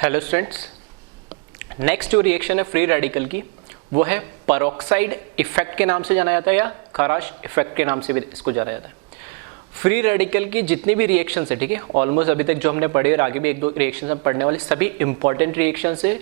Hello students, next जो reaction है free radical की वो है पेरोक्साइड इफेक्ट के नाम से जाना जाता है या खराश इफेक्ट के नाम से भी इसको जाना जाता है। फ्री रेडिकल की जितनी भी रिएक्शंस है, ठीक है, ऑलमोस्ट अभी तक जो हमने पढ़े और आगे भी एक दो रिएक्शंस हम पढ़ने वाले, सभी इंपॉर्टेंट रिएक्शंस है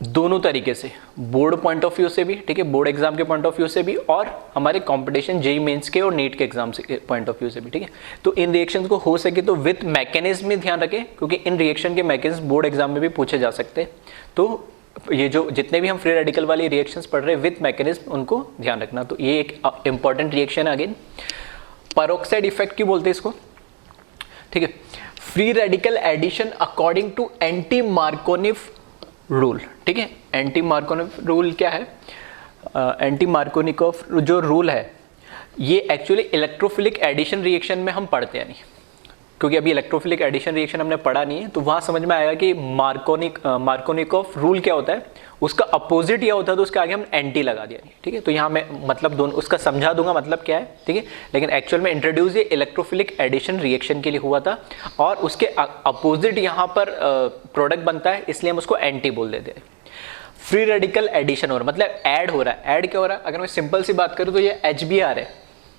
दोनों तरीके से, बोर्ड पॉइंट ऑफ व्यू से भी, ठीक है, बोर्ड एग्जाम के पॉइंट ऑफ व्यू से भी और हमारे कंपटीशन जेईई मेंस के और नीट के एग्जाम से पॉइंट ऑफ व्यू से भी, ठीक है। तो इन रिएक्शंस को हो सके तो विद मैकेनिज्म में ध्यान रखें, क्योंकि इन रिएक्शन के मैकेनिज्म बोर्ड एग्जाम में भी पूछे जा सकते हैं। तो ये जो जितने भी हम फ्री रेडिकल वाली रिएक्शंस पढ़ रहे हैं विद मैकेनिज्म, उनको ध्यान रखना। तो ये एक इंपॉर्टेंट रिएक्शन है। अगेन पेरोक्साइड इफेक्ट क्यों बोलते हैं इसको, ठीक है। Free radical addition according to anti Markovnikov rule, ठीक है। एंटी मार्कोनिफ रूल क्या है? एंटी मार्कोनिकोफ जो रूल है ये एक्चुअली इलेक्ट्रोफिलिक एडिशन रिएक्शन में हम पढ़ते हैं नहीं, क्योंकि अभी इलेक्ट्रोफिलिक एडिशन रिएक्शन हमने पढ़ा नहीं है, तो वहां समझ में आएगा कि मार्कोनिकोफ रूल क्या होता है, उसका अपोजिट यह होता है, तो उसके आगे हम एंटी लगा दिया, ठीक है। तो यहाँ मैं मतलब दोनों उसका समझा दूंगा मतलब क्या है, ठीक है। लेकिन एक्चुअल में इंट्रोड्यूस ये इलेक्ट्रोफिलिक एडिशन रिएक्शन के लिए हुआ था और उसके अपोजिट यहाँ पर प्रोडक्ट बनता है, इसलिए हम उसको एंटी बोल देते हैं। फ्री रेडिकल एडिशन हो रहा है मतलब ऐड हो रहा है। ऐड क्या हो रहा है? अगर मैं सिंपल सी बात करूँ तो ये HBr है।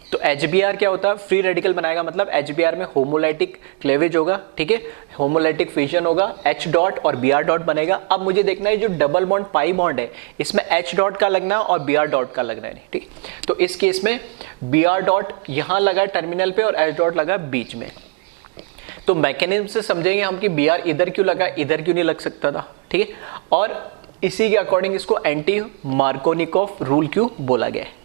तो HBr क्या होता है? फ्री रेडिकल बनाएगा, मतलब HBr में होमोलाइटिक क्लेवेज होगा, ठीक है, होमोलाइटिक फिजन होगा, H डॉट और Br डॉट बनेगा। अब मुझे देखना है जो डबल बॉन्ड पाई बॉन्ड है इसमें H डॉट का लगना है और Br डॉट का लगना है, ठीक। तो इस केस में Br डॉट यहां लगा टर्मिनल पे और H डॉट लगा बीच में। तो मैकेनिज्म से समझेंगे हम कि Br इधर क्यों लगा, इधर क्यों नहीं लग सकता था, ठीक है। और इसी के अकॉर्डिंग इसको एंटी मार्कोनिकोफ रूल क्यों बोला गया है।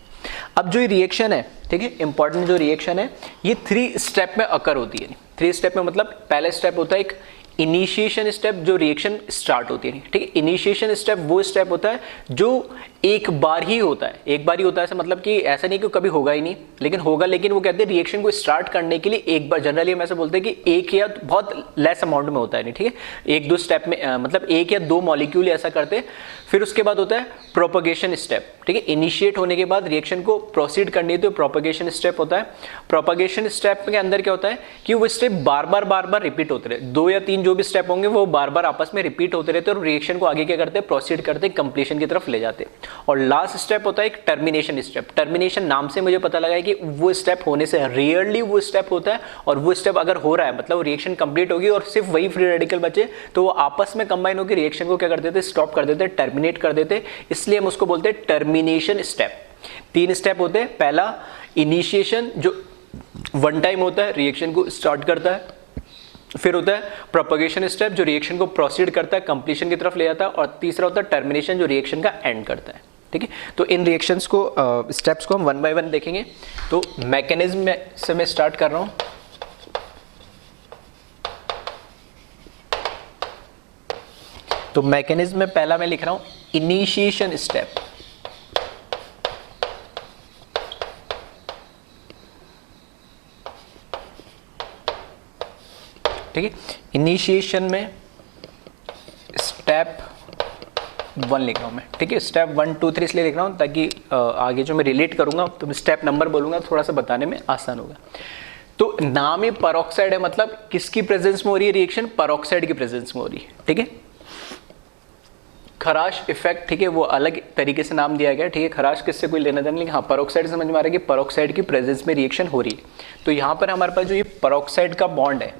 अब जो ये रिएक्शन है, ठीक है, इंपॉर्टेंट जो रिएक्शन है ये 3 स्टेप में अकर होती है। 3 स्टेप में मतलब पहला स्टेप होता है एक इनिशिएशन स्टेप, जो रिएक्शन स्टार्ट होती है, ठीक है। इनिशिएशन स्टेप वो स्टेप होता है जो एक बार ही होता है, एक बार ही होता है, ऐसा मतलब कि ऐसा नहीं कि कभी होगा ही नहीं, लेकिन होगा। लेकिन वो कहते हैं रिएक्शन को स्टार्ट करने के लिए एक बार, जनरली हम ऐसे बोलते हैं कि एक या बहुत लेस अमाउंट में होता है, नहीं, ठीक है, 1-2 स्टेप में मतलब 1 या 2 मॉलिक्यूल ऐसा करते हैं। फिर उसके बाद होता है प्रोपगेशन स्टेप, ठीक है। इनिशिएट होने के बाद रिएक्शन को प्रोसीड करनी है तो प्रोपगेशन स्टेप होता है। प्रोपगेशन स्टेप के अंदर क्या होता है कि वो स्टेप बार बार रिपीट होते रहे, 2 या 3 जो भी स्टेप होंगे वो बार बार आपस में रिपीट होते रहते और रिएक्शन को आगे क्या करते हैं, प्रोसीड करते, कंप्लीशन की तरफ ले जाते। और लास्ट स्टेप होता है एक टर्मिनेशन स्टेप। टर्मिनेशन नाम से मुझे पता लगा है कि वो स्टेप होने से रेयरली वो स्टेप होता है, और वो स्टेप अगर हो रहा है मतलब रिएक्शन कंप्लीट होगी और सिर्फ वही फ्री रेडिकल बचे तो वो आपस में कंबाइन होकर रिएक्शन को क्या कर देते, स्टॉप कर देते, टर्मिनेट कर देते। इसलिए हम उसको बोलते हैं टर्मिनेशन स्टेप। 3 स्टेप होते हैं। पहला इनिशिएशन जो 1 टाइम होता है, रिएक्शन को स्टार्ट करता है। फिर होता है प्रोपगेशन स्टेप जो रिएक्शन को प्रोसीड करता है, कंप्लीशन की तरफ ले जाता है। और तीसरा होता है टर्मिनेशन जो रिएक्शन का एंड करता है, ठीक है। तो इन रिएक्शंस को स्टेप्स को हम 1 बाय 1 देखेंगे। तो मैकेनिज्म से मैं स्टार्ट कर रहा हूं। तो मैकेनिज्म में पहला मैं लिख रहा हूं इनिशिएशन स्टेप, ठीक है। इनिशिएशन में स्टेप 1 लिख रहा हूं मैं, ठीक है। स्टेप 1 2 3 इसलिए लिख रहा हूं ताकि आगे जो मैं रिलेट करूंगा तो मैं स्टेप नंबर बोलूंगा, थोड़ा सा बताने में आसान होगा। तो नाम ही पेरोक्साइड है, मतलब किसकी प्रेजेंस में हो रही है रिएक्शन, पेरोक्साइड की प्रेजेंस में हो रही है, ठीक है। खराश इफेक्ट, ठीक है, वो अलग तरीके से नाम दिया गया, ठीक है। खराश किससे कोई लेना देना नहीं, हाँ पेरोक्साइड समझ में आ रहा है कि पेरोक्साइड की प्रेजेंस में रिएक्शन हो रही है। तो यहाँ पर हमारे पास जो ये पेरोक्साइड का बॉन्ड है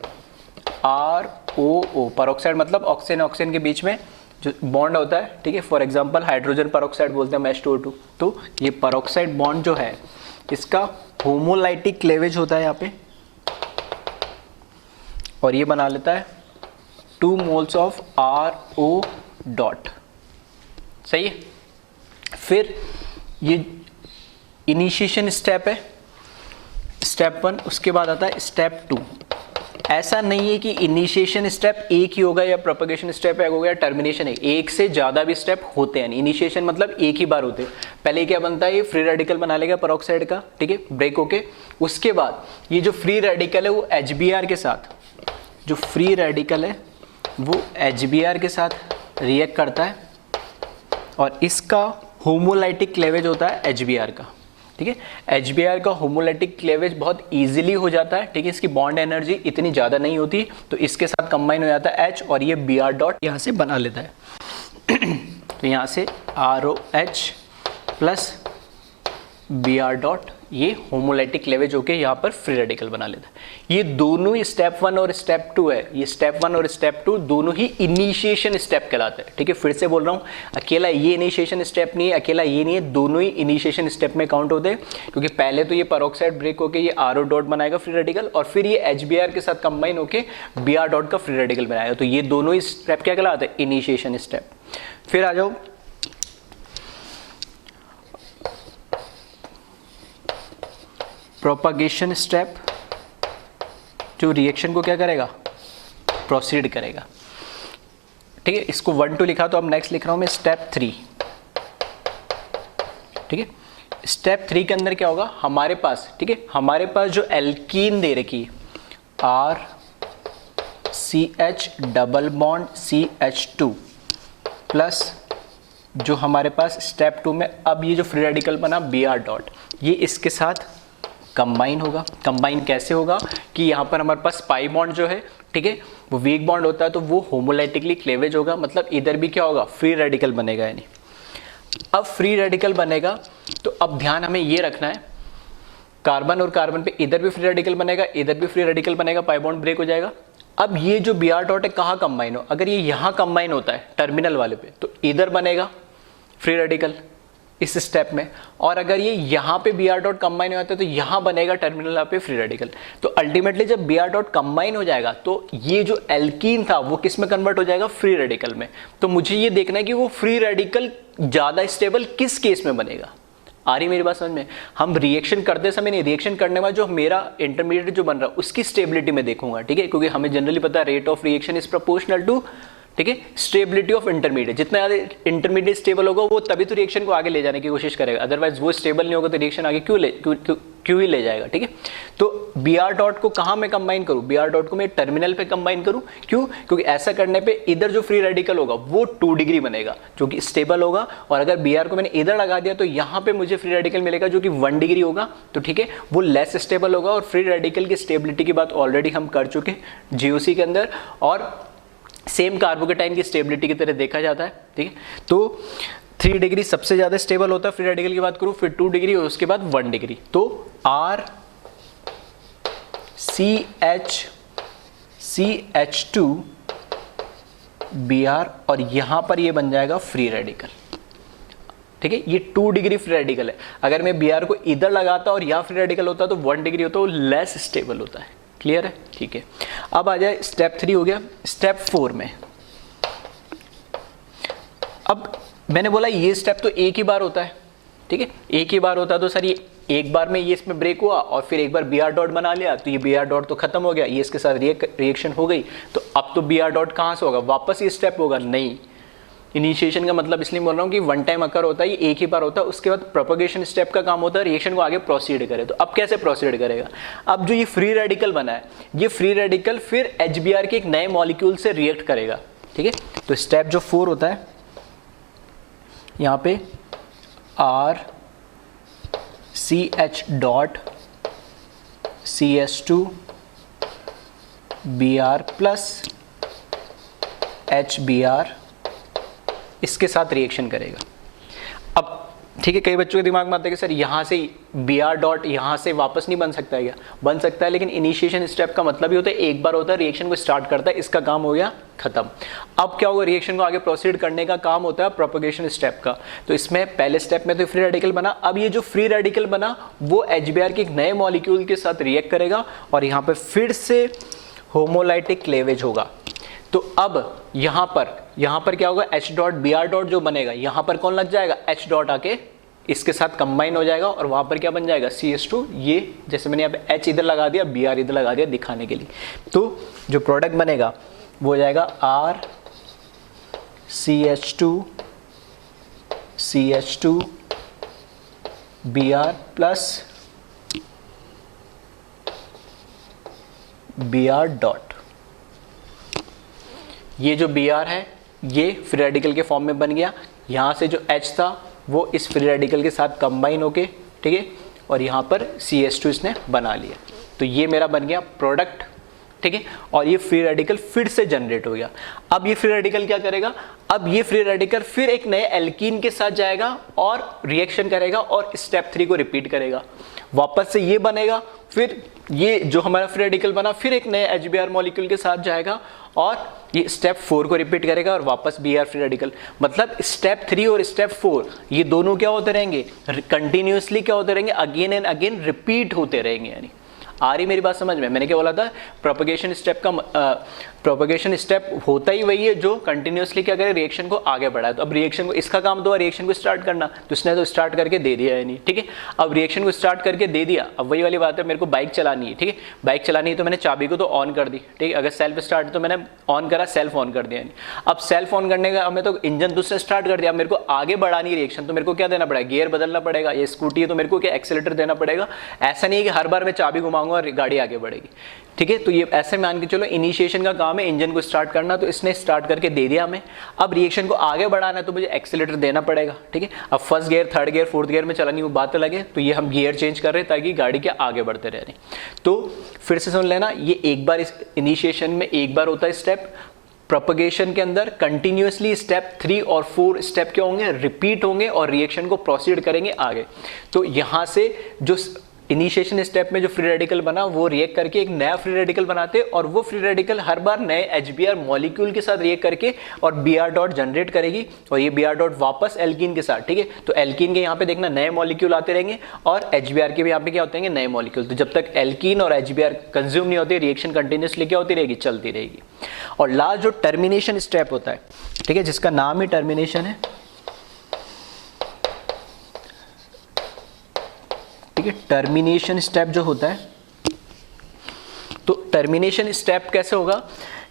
ROO, पेरोक्साइड मतलब ऑक्सीजन ऑक्सीजन के बीच में जो बॉन्ड होता है, ठीक है। फॉर एग्जांपल हाइड्रोजन पेरोक्साइड बोलते हैं हम H2O2। तो ये पेरोक्साइड बॉन्ड जो है इसका होमोलाइटिक क्लेवेज होता है यहाँ पे, और ये बना लेता है 2 मोल्स ऑफ RO डॉट, सही है। फिर ये इनिशिएशन स्टेप है, स्टेप 1। उसके बाद आता है स्टेप 2। ऐसा नहीं है कि इनिशिएशन स्टेप एक ही होगा या प्रोपगेशन स्टेप एक होगा या टर्मिनेशन है, एक से ज्यादा भी स्टेप होते हैं। इनिशिएशन मतलब एक ही बार होते हैं। पहले क्या बनता है, ये फ्री रेडिकल बना लेगा पेरोक्साइड का, ठीक है, ब्रेक होके। उसके बाद ये जो फ्री रेडिकल है वो HBr के साथ, जो फ्री रेडिकल है वो HBr के साथ रिएक्ट करता है और इसका होमोलाइटिक क्लेवेज होता है HBr का। ठीक है। HBr का होमोलाइटिक क्लेवेज बहुत इजीली हो जाता है, ठीक है, इसकी बॉन्ड एनर्जी इतनी ज़्यादा नहीं होती, तो इसके साथ कंबाइन हो जाता है H और ये Br डॉट यहाँ से बना लेता है। तो यहाँ से ROH प्लस Br डॉट, ये होमोलाइटिक क्लेवेज होके यहाँ पर फ्री रेडिकल बना लेता है। ये दोनों ही स्टेप 1 और स्टेप 2 है, ये स्टेप 1 और स्टेप 2 दोनों ही इनिशिएशन स्टेप कहलाते हैं, ठीक है। फिर से बोल रहा हूँ, अकेला ये इनिशिएशन स्टेप नहीं है, अकेला ये नहीं है, दोनों ही इनिशिएशन स्टेप में काउंट होते हैं, क्योंकि पहले तो ये पेरोक्साइड ब्रेक होकर ये RO डॉट बनाएगा फ्री रेडिकल, और फिर ये HBr के साथ कंबाइन होकर Br डॉट का फ्री रेडिकल बनाएगा। तो ये दोनों ही स्टेप क्या कहलाते हैं? Initiation step. फिर आ जाओ प्रोपागेशन स्टेप, जो रिएक्शन को क्या करेगा? प्रोसीड करेगा, ठीक है। इसको 1 2 लिखा, तो अब नेक्स्ट लिख रहा हूं मैं स्टेप 3, ठीक है। स्टेप 3 के अंदर क्या होगा हमारे पास, ठीक है, हमारे पास जो एल्कीन दे रखी RCH double bond CH2 plus जो हमारे पास स्टेप 2 में अब ये जो फ्री रेडिकल बना Br डॉट, ये इसके साथ कंबाइन होगा। कंबाइन कैसे होगा कि यहाँ पर हमारे पास पाई बॉन्ड जो है, ठीक है, वो वीक बॉन्ड होता है, तो वो होमोलाइटिकली क्लेवेज होगा, मतलब इधर भी क्या होगा? फ्री रेडिकल बनेगा। यानी अब फ्री रेडिकल बनेगा, तो अब ध्यान हमें ये रखना है, कार्बन और कार्बन पे इधर भी फ्री रेडिकल बनेगा, इधर भी फ्री रेडिकल बनेगा, पाई बॉन्ड ब्रेक हो जाएगा। अब ये जो Br डॉट है कहाँ कंबाइन हो? अगर ये यहाँ कंबाइन होता है टर्मिनल वाले पे, तो इधर बनेगा फ्री रेडिकल इस स्टेप में, और अगर ये यहाँ पे Br डॉट कंबाइन हो जाता है तो यहाँ बनेगा टर्मिनल पे फ्री रेडिकल। तो अल्टीमेटली जब Br डॉट कंबाइन हो जाएगा तो ये जो एल्कीन था वो किस में कन्वर्ट हो जाएगा? फ्री रेडिकल में। तो मुझे ये देखना है कि वो फ्री रेडिकल ज़्यादा स्टेबल किस केस में बनेगा। आ रही मेरी बात समझ में? हम रिएक्शन करते समय नहीं, रिएक्शन करने में जो मेरा इंटरमीडिएट जो बन रहा है उसकी स्टेबिलिटी में देखूंगा, ठीक है, क्योंकि हमें जनरली पता है rate of reaction is proportional to, ठीक है, स्टेबिलिटी ऑफ इंटरमीडिएट। जितना ज़्यादा इंटरमीडिएट स्टेबल होगा वो तभी तो रिएक्शन को आगे ले जाने की कोशिश करेगा, अदरवाइज वो स्टेबल नहीं होगा तो रिएक्शन आगे क्यों ही ले जाएगा, ठीक है। तो Br डॉट को कहाँ मैं कंबाइन करूँ? Br डॉट को मैं टर्मिनल पे कंबाइन करूँ, क्यों? क्योंकि ऐसा करने पे इधर जो फ्री रेडिकल होगा वो 2 डिग्री बनेगा जो कि स्टेबल होगा, और अगर Br को मैंने इधर लगा दिया तो यहाँ पे मुझे फ्री रेडिकल मिलेगा जो कि 1 डिग्री होगा, तो ठीक है, वो लेस स्टेबल होगा। और फ्री रेडिकल की स्टेबिलिटी की बात ऑलरेडी हम कर चुके GOC के अंदर, और सेम कार्बोकेटाइन की स्टेबिलिटी की तरह देखा जाता है, ठीक है। तो 3 डिग्री सबसे ज्यादा स्टेबल होता है फ्री रेडिकल की बात करूं, फिर 2 डिग्री और उसके बाद 1 डिग्री। तो RCH2 Br और यहां पर ये बन जाएगा फ्री रेडिकल, ठीक है। ये 2 डिग्री फ्री रेडिकल है। अगर मैं Br को इधर लगाता और यहाँ फ्री रेडिकल होता तो 1 डिग्री होता, वो लेस स्टेबल होता है। क्लियर है? ठीक है। अब आ जाए स्टेप 3 हो गया। स्टेप 4 में अब मैंने बोला ये स्टेप तो एक ही बार होता है, ठीक है, एक ही बार होता है। तो सर ये एक बार में ये इसमें ब्रेक हुआ और फिर एक बार Br डॉट बना लिया तो ये Br डॉट तो खत्म हो गया, ये इसके साथ रिएक्शन हो गई, तो अब तो Br डॉट कहाँ से होगा? वापस ये स्टेप होगा? नहीं। इनिशिएशन का मतलब इसलिए बोल रहा हूँ कि 1 टाइम अकर होता है, ये एक ही बार होता है। उसके बाद प्रोपगेशन स्टेप का काम होता है रिएक्शन को आगे प्रोसीड करे। तो अब कैसे प्रोसीड करेगा? अब जो ये फ्री रेडिकल बना है, ये फ्री रेडिकल फिर HBr के एक नए मॉलिक्यूल से रिएक्ट करेगा, ठीक है। तो स्टेप जो 4 होता है यहाँ पे RCH dot CH2 Br plus HBr इसके साथ रिएक्शन करेगा। अब ठीक है, कई बच्चों के दिमाग में आता है कि सर यहाँ से Br डॉट यहाँ से वापस नहीं बन सकता है क्या? बन सकता है, लेकिन इनिशिएशन स्टेप का मतलब ही होता है एक बार होता है, रिएक्शन को स्टार्ट करता है, इसका काम हो गया खत्म। अब क्या होगा? रिएक्शन को आगे प्रोसीड करने का काम होता है प्रोपगेशन स्टेप का। तो इसमें पहले स्टेप में तो फ्री रेडिकल बना, अब ये जो फ्री रेडिकल बना वो HBr के एक नए मॉलिक्यूल के साथ रिएक्ट करेगा और यहाँ पे फिर से होमोलाइटिक क्लेवेज होगा। तो अब यहाँ पर क्या होगा? H डॉट Br डॉट जो बनेगा यहाँ पर कौन लग जाएगा? H डॉट आके इसके साथ कंबाइन हो जाएगा और वहां पर क्या बन जाएगा? CH2। ये जैसे मैंने यहाँ पे H इधर लगा दिया, Br इधर लगा दिया दिखाने के लिए। तो जो प्रोडक्ट बनेगा वो हो जाएगा RCH2 Br plus Br dot. ये जो Br है ये फ्री रेडिकल के फॉर्म में बन गया। यहाँ से जो H था वो इस फ्री रेडिकल के साथ कंबाइन होके, ठीक है, और यहाँ पर CH2 इसने बना लिया, तो ये मेरा बन गया प्रोडक्ट, ठीक है। और ये फ्री रेडिकल फिर से जनरेट हो गया। अब ये फ्री रेडिकल क्या करेगा, अब ये फ्री रेडिकल फिर एक नए एल्कीन के साथ जाएगा और रिएक्शन करेगा और स्टेप 3 को रिपीट करेगा, वापस से ये बनेगा, फिर ये जो हमारा फ्री रेडिकल बना फिर एक नए HBr मॉलिक्यूल के साथ जाएगा और ये स्टेप 4 को रिपीट करेगा और वापस Br फ्री रेडिकल। मतलब स्टेप 3 और स्टेप 4 ये दोनों क्या होते रहेंगे, कंटिन्यूसली क्या होते रहेंगे, अगेन एंड अगेन रिपीट होते रहेंगे। यानी आ रही मेरी बात समझ में? मैंने क्या बोला था, प्रोपगेशन स्टेप का प्रोपगेशन स्टेप होता ही वही है जो कंटिन्यूसली क्या करे, रिएक्शन को आगे बढ़ाए। तो अब रिएक्शन को, इसका काम तो रिएक्शन को स्टार्ट करना, तो इसने तो स्टार्ट करके दे दिया है नहीं, ठीक है। अब रिएक्शन को स्टार्ट करके दे दिया, अब वही वाली बात है, मेरे को बाइक चलानी है, ठीक है। बाइक चलानी है तो मैंने चाबी को तो ऑन कर दी, ठीक है। अगर सेल्फ स्टार्ट तो मैंने ऑन करा, सेल्फ ऑन कर दिया। अब सेल्फ ऑन करने का हमें तो इंजन दूसरा स्टार्ट कर दिया, अब मेरे को आगे बढ़ानी है रिएक्शन, तो मेरे को क्या देना पड़ेगा, गियर बदलना पड़ेगा। ये स्कूटी है तो मेरे को क्या एक्सेलेटर देना पड़ेगा। ऐसा नहीं है कि हर बार मैं चाबी घुमाऊंगा और गाड़ी आगे बढ़ेगी, ठीक है। तो ये ऐसे मान के चलो इनिशिएशन का काम है इंजन को स्टार्ट करना, तो इसने स्टार्ट करके दे दिया हमें। अब रिएक्शन को आगे बढ़ाना है तो मुझे एक्सीलरेटर देना पड़ेगा, ठीक है। अब first gear, third gear, fourth gear में चलानी वो बात अलग है, तो ये हम गियर चेंज कर रहे हैं ताकि गाड़ी के आगे बढ़ते रह रहे। तो फिर से सुन लेना, ये एक बार इस इनिशिएशन में एक बार होता है स्टेप, प्रोपगेशन के अंदर कंटिन्यूसली स्टेप 3 और 4 स्टेप क्या होंगे, रिपीट होंगे और रिएक्शन को प्रोसीड करेंगे आगे। तो यहां से जो इनिशिएशन स्टेप में जो फ्री रेडिकल बना वो रिएक्ट करके एक नया फ्री रेडिकल बनाते और वो फ्री रेडिकल हर बार नए HBr मॉलिक्यूल के साथ रिएक्ट करके और Br डॉट जनरेट करेगी और ये Br डॉट वापस एल्कीन के साथ, ठीक है। तो एल्कीन के यहाँ पे देखना नए मॉलिक्यूल आते रहेंगे और HBr के भी यहाँ पे क्या होते हैं, नए मॉलिक्यूल। तो जब तक एल्कीन और HBr कंज्यूम नहीं होते, रिएक्शन कंटिन्यूसली क्या होती रहेगी, चलती रहेगी। और लास्ट जो टर्मिनेशन स्टेप होता है, ठीक है, जिसका नाम ही टर्मिनेशन है, ठीक है। टर्मिनेशन स्टेप जो होता है, तो टर्मिनेशन स्टेप कैसे होगा,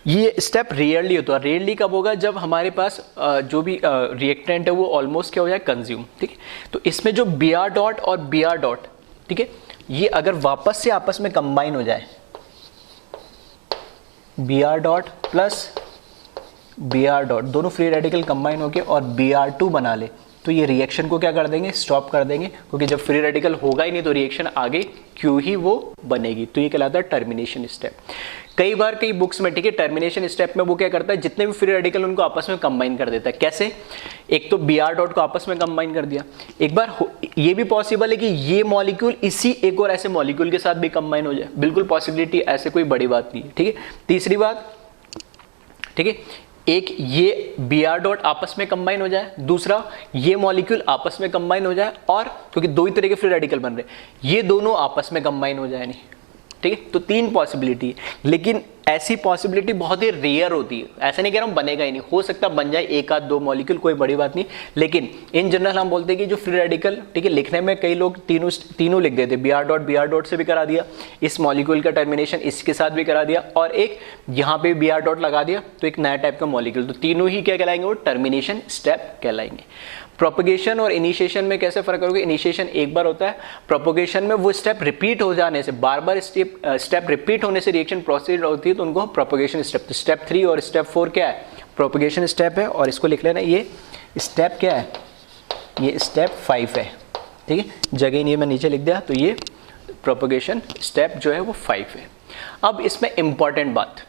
ये स्टेप रेयरली होता है। रेयरली कब होगा, जब हमारे पास जो भी रिएक्टेंट है वो ऑलमोस्ट क्या हो जाए, कंज्यूम, ठीक है। तो इसमें जो Br डॉट और Br डॉट, ठीक है, ये अगर वापस से आपस में कंबाइन हो जाए, Br dot plus Br dot दोनों फ्री रेडिकल कंबाइन होके और Br2 बना ले, तो ये रिएक्शन को क्या कर देंगे, स्टॉप कर देंगे, क्योंकि जब फ्री रेडिकल होगा ही नहीं तो रिएक्शन आगे क्यों ही वो बनेगी। तो ये कहलाता है टर्मिनेशन स्टेप। कई बार कई बुक्स में, ठीक है, टर्मिनेशन स्टेप में वो क्या करता है, जितने भी फ्री रेडिकल उनको आपस में कंबाइन कर देता है। कैसे, एक तो Br डॉट को आपस में कंबाइन कर दिया, एक बार ये भी पॉसिबल है कि ये मॉलिक्यूल इसी एक और ऐसे मॉलिक्यूल के साथ भी कंबाइन हो जाए, बिल्कुल पॉसिबिलिटी, ऐसे कोई बड़ी बात नहीं है, ठीक है। तीसरी बात, ठीक है, एक ये Br डॉट आपस में कंबाइन हो जाए, दूसरा ये मॉलिक्यूल आपस में कंबाइन हो जाए, और क्योंकि दो ही तरह के फ्री रेडिकल बन रहे, ये दोनों आपस में कंबाइन हो जाए, नहीं, ठीक है। तो 3 पॉसिबिलिटी है, लेकिन ऐसी पॉसिबिलिटी बहुत ही रेयर होती है। ऐसा नहीं कह रहा हूं बनेगा ही नहीं, हो सकता बन जाए एक आध दो मॉलिक्यूल, कोई बड़ी बात नहीं, लेकिन इन जनरल हम बोलते हैं कि जो फ्री रेडिकल, ठीक है, लिखने में कई लोग तीनों लिख देते, Br डॉट से भी करा दिया, इस मॉलिक्यूल का टर्मिनेशन इसके साथ भी करा दिया, और एक यहाँ पे Br डॉट लगा दिया, तो एक नया टाइप का मॉलिक्यूल। तो तीनों ही क्या कहलाएंगे, वो टर्मिनेशन स्टेप कहलाएंगे। प्रोपगेशन और इनिशिएशन में कैसे फर्क करोगे, इनिशिएशन एक बार होता है, प्रोपगेशन में वो स्टेप रिपीट हो जाने से, बार बार स्टेप रिपीट होने से रिएक्शन प्रोसीड होती है, तो उनको प्रोपगेशन स्टेप। तो स्टेप 3 और स्टेप 4 क्या है, प्रोपगेशन स्टेप है, और इसको लिख लेना, ये स्टेप क्या है, ये स्टेप 5 है, ठीक है, जगह नहीं मैं नीचे लिख दिया, तो ये प्रोपगेशन स्टेप जो है वो 5 है। अब इसमें इंपॉर्टेंट बात,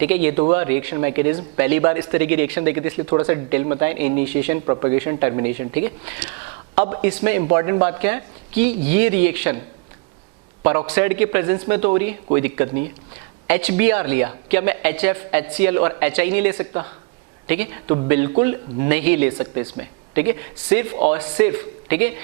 ठीक है, ये तो हुआ रिएक्शन मैकेनिज्म, पहली बार इस तरह की रिएक्शन देखी थी इसलिए थोड़ा सा डिटेल में बताएं, इनिशिएशन, प्रोपगेशन, टर्मिनेशन, ठीक है। अब इसमें इंपॉर्टेंट बात क्या है कि ये रिएक्शन पेरोक्साइड के प्रेजेंस में तो हो रही है, कोई दिक्कत नहीं है। HBr लिया, क्या मैं HF, HCl और HI नहीं ले सकता, ठीक है, तो बिल्कुल नहीं ले सकते इसमें, ठीक है, सिर्फ और सिर्फ, ठीक है,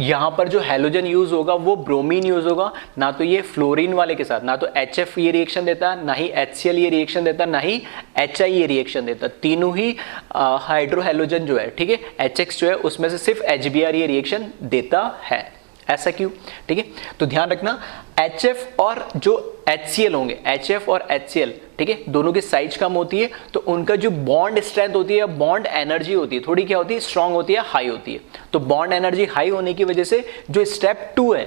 यहाँ पर जो हैलोजन यूज होगा वो ब्रोमीन यूज होगा, ना तो ये फ्लोरीन वाले के साथ, ना तो HF ये रिएक्शन देता, ना ही HCl ये रिएक्शन देता, ना ही HI ये रिएक्शन देता, तीनों ही हाइड्रोहेलोजन जो है, ठीक है, HX जो है उसमें से सिर्फ HBr ये रिएक्शन देता है। ऐसा क्यों, ठीक है, तो ध्यान रखना, HF और जो HCl होंगे, HF और HCl, ठीक है, दोनों की साइज कम होती है, तो उनका जो बॉन्ड स्ट्रेंथ होती है, बॉन्ड एनर्जी होती है, थोड़ी क्या होती है, स्ट्रांग होती है, हाई होती है। तो बॉन्ड एनर्जी हाई होने की वजह से जो स्टेप 2 है,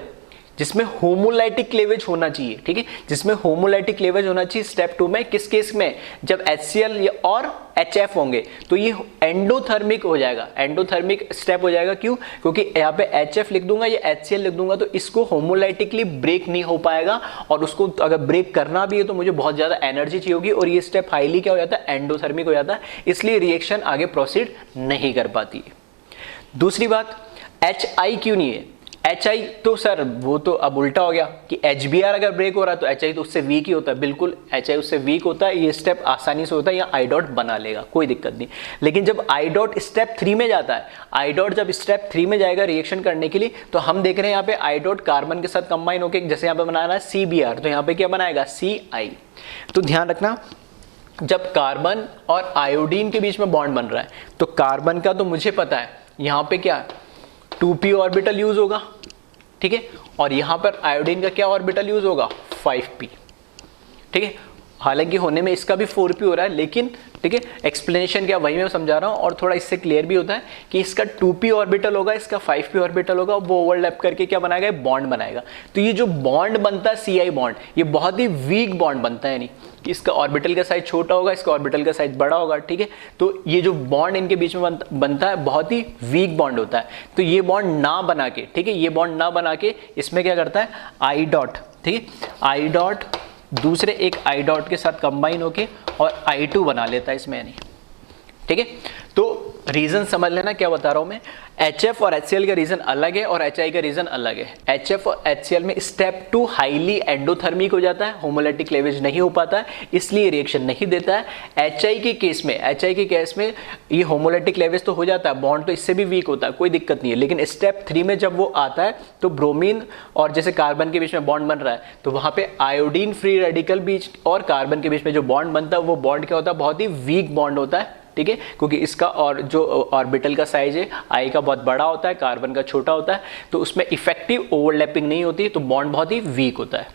जिसमें होमोलाइटिक क्लेवेज होना चाहिए, ठीक है, जिसमें होमोलाइटिक क्लेवेज होना चाहिए स्टेप 2 में। किस केस में? जब HCl और HF होंगे तो ये एंडोथर्मिक हो जाएगा, एंडोथर्मिक स्टेप हो जाएगा। क्यों? क्योंकि यहाँ पे HF लिख दूंगा या HCl लिख दूंगा तो इसको होमोलाइटिकली ब्रेक नहीं हो पाएगा, और उसको अगर ब्रेक करना भी है तो मुझे बहुत ज्यादा एनर्जी चाहिए होगी, और ये स्टेप हाईली क्या हो जाता है? एंडोथर्मिक हो जाता है, इसलिए रिएक्शन आगे प्रोसीड नहीं कर पाती है। दूसरी बात, HI क्यों नहीं है? HI तो सर वो तो अब उल्टा हो गया कि HBr अगर ब्रेक हो रहा है तो HI तो उससे वीक ही होता है। बिल्कुल, HI उससे वीक होता है, ये स्टेप आसानी से होता है, या I डॉट बना लेगा, कोई दिक्कत नहीं। लेकिन जब I डॉट स्टेप 3 में जाता है, I डॉट जब स्टेप 3 में जाएगा रिएक्शन करने के लिए, तो हम देख रहे हैं यहाँ पे I डॉट कार्बन के साथ कंबाइन होकर, जैसे यहाँ पे बना रहा है CBr, तो यहाँ पे क्या बनाएगा? CI। तो ध्यान रखना, जब कार्बन और आयोडीन के बीच में बॉन्ड बन रहा है तो कार्बन का तो मुझे पता है यहाँ पे क्या 2p ऑर्बिटल यूज होगा, ठीक है, और यहां पर आयोडीन का क्या ऑर्बिटल यूज होगा? 5p, ठीक है। हालांकि होने में इसका भी 4p हो रहा है, लेकिन ठीक है, एक्सप्लेनेशन क्या वही मैं समझा रहा हूं, और थोड़ा इससे क्लियर भी होता है कि इसका 2p ऑर्बिटल होगा, इसका 5p ऑर्बिटल होगा, वो ओवरलैप करके क्या बनाएगा? बॉन्ड बनाएगा। तो ये जो बॉन्ड बनता है CI बॉन्ड, ये बहुत ही वीक बॉन्ड बनता है, नहीं कि इसका ऑर्बिटल का साइज छोटा होगा, इसका ऑर्बिटल का साइज बड़ा होगा, ठीक है। तो ये जो बॉन्ड इनके बीच में बनता है बहुत ही वीक बॉन्ड होता है। तो ये बॉन्ड ना बना के, ठीक है, ये बॉन्ड ना बना के इसमें क्या करता है? I डॉट, ठीक है, I डॉट दूसरे एक I डॉट के साथ कंबाइन होके और I2 बना लेता है इसमें, नहीं, ठीक है। तो रीजन समझ लेना क्या बता रहा हूं मैं। HF और HCl का रीजन अलग है और HI का रीजन अलग है। HF और HCl में स्टेप 2 हाईली एंडोथर्मिक हो जाता है, होमोलाइटिक क्लेवेज नहीं हो पाता है, इसलिए रिएक्शन नहीं देता है। HI के केस में ये होमोलाइटिक क्लेवेज तो हो जाता है, बॉन्ड तो इससे भी वीक होता है, कोई दिक्कत नहीं है। लेकिन स्टेप 3 में जब वो आता है तो ब्रोमीन और जैसे कार्बन के बीच में बॉन्ड बन रहा है तो वहां पे आयोडीन फ्री रेडिकल बीच और कार्बन के बीच में जो बॉन्ड बनता है वो बॉन्ड क्या होता है? बहुत ही वीक बॉन्ड होता है, ठीक है, क्योंकि इसका और जो ऑर्बिटल का साइज है I का बहुत बड़ा होता है, कार्बन का छोटा होता है, तो उसमें इफेक्टिव ओवरलैपिंग नहीं होती, तो बॉन्ड बहुत ही वीक होता है।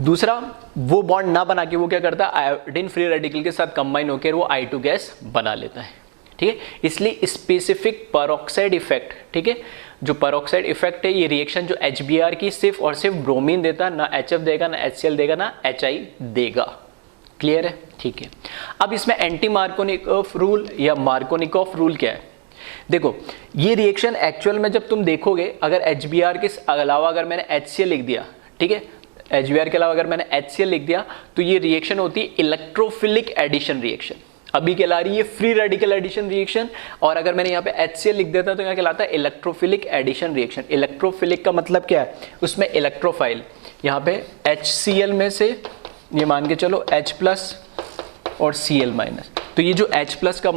दूसरा, वो बॉन्ड ना बना के वो क्या करता है? आयोडीन फ्री रेडिकल के साथ कंबाइन होकर वो I2 गैस बना लेता है, ठीक है। इसलिए स्पेसिफिक पेरोक्साइड इफेक्ट, ठीक है, जो पेरोक्साइड इफेक्ट है, ये रिएक्शन जो HBr की सिर्फ और सिर्फ ब्रोमीन देता है, ना HF देगा, ना HCl देगा, ना HI देगा। क्लियर है? ठीक है। अब इसमें एंटी मार्कोनिकॉफ रूल या मार्कोनिकॉफ रूल क्या है? देखो, ये रिएक्शन एक्चुअल में जब तुम देखोगे, अगर HBr के अलावा अगर मैंने HCl लिख दिया, ठीक है, HBr के अलावा अगर मैंने HCl लिख दिया तो ये रिएक्शन होती है इलेक्ट्रोफिलिक एडिशन रिएक्शन। अभी कहला रही है फ्री रेडिकल एडिशन रिएक्शन, और अगर मैंने यहाँ पे HCl लिख देता तो यहाँ कहलाता है इलेक्ट्रोफिलिक एडिशन रिएक्शन। इलेक्ट्रोफिलिक का मतलब क्या है? उसमें इलेक्ट्रोफाइल, यहाँ पे HCl में से ये मान के चलो H प्लस और Cl माइनस, तो ये जो H प्लस का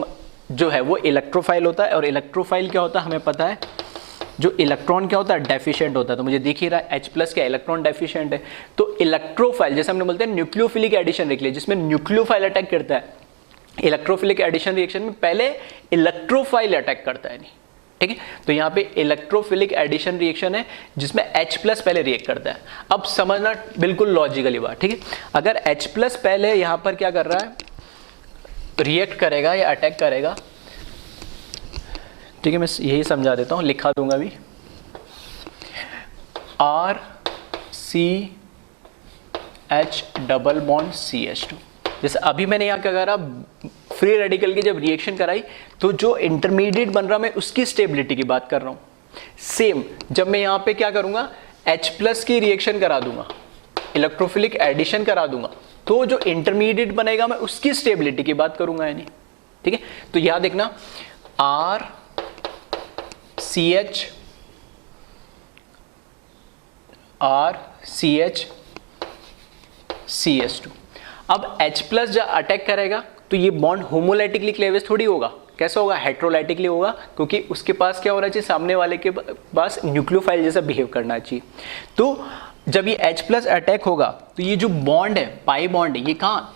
जो है वो इलेक्ट्रोफाइल होता है, और इलेक्ट्रोफाइल क्या होता है हमें पता है, जो इलेक्ट्रॉन क्या होता है? डेफिशिएंट होता है। तो मुझे दिख ही रहा है H प्लस क्या इलेक्ट्रॉन डेफिशिएंट है। तो इलेक्ट्रोफाइल जैसे हमने बोलते हैं न्यूक्लियोफिलिक एडिशन लिख लिया, जिसमें न्यूक्लियोफाइल अटैक करता है। इलेक्ट्रोफिलिक एडिशन रिएक्शन में पहले इलेक्ट्रोफाइल अटैक करता है, नहीं, ठीक है। तो यहाँ पे इलेक्ट्रोफिलिक एडिशन रिएक्शन है जिसमें H प्लस पहले रिएक्ट करता है। अब समझना बिल्कुल लॉजिकली बात, ठीक है। अगर H प्लस पहले यहाँ पर क्या कर रहा है? रिएक्ट करेगा या अटैक करेगा, ठीक है, मैं यही समझा देता हूँ, लिखा दूंगा अभी। RCH डबल बॉन्ड CH2, जैसे अभी मैंने यहाँ क्या करा, फ्री रेडिकल की जब रिएक्शन कराई तो जो इंटरमीडिएट बन रहा मैं उसकी स्टेबिलिटी की बात कर रहा हूँ। सेम जब मैं यहाँ पे क्या करूँगा, H प्लस की रिएक्शन करा दूंगा, इलेक्ट्रोफिलिक एडिशन करा दूंगा, तो जो इंटरमीडिएट बनेगा मैं उसकी स्टेबिलिटी की बात करूंगा, यानी, ठीक है। तो याद देखना RCH अब H प्लस जब अटैक करेगा तो ये बॉन्ड होमोलाइटिकली क्लेवेज थोड़ी होगा, कैसा होगा? हेट्रोलाइटिकली होगा, क्योंकि उसके पास क्या होना चाहिए? सामने वाले के पास न्यूक्लियोफाइल जैसा बिहेव करना चाहिए। तो जब ये H प्लस अटैक होगा तो ये जो बॉन्ड है, पाई बॉन्ड है, ये कहाँ?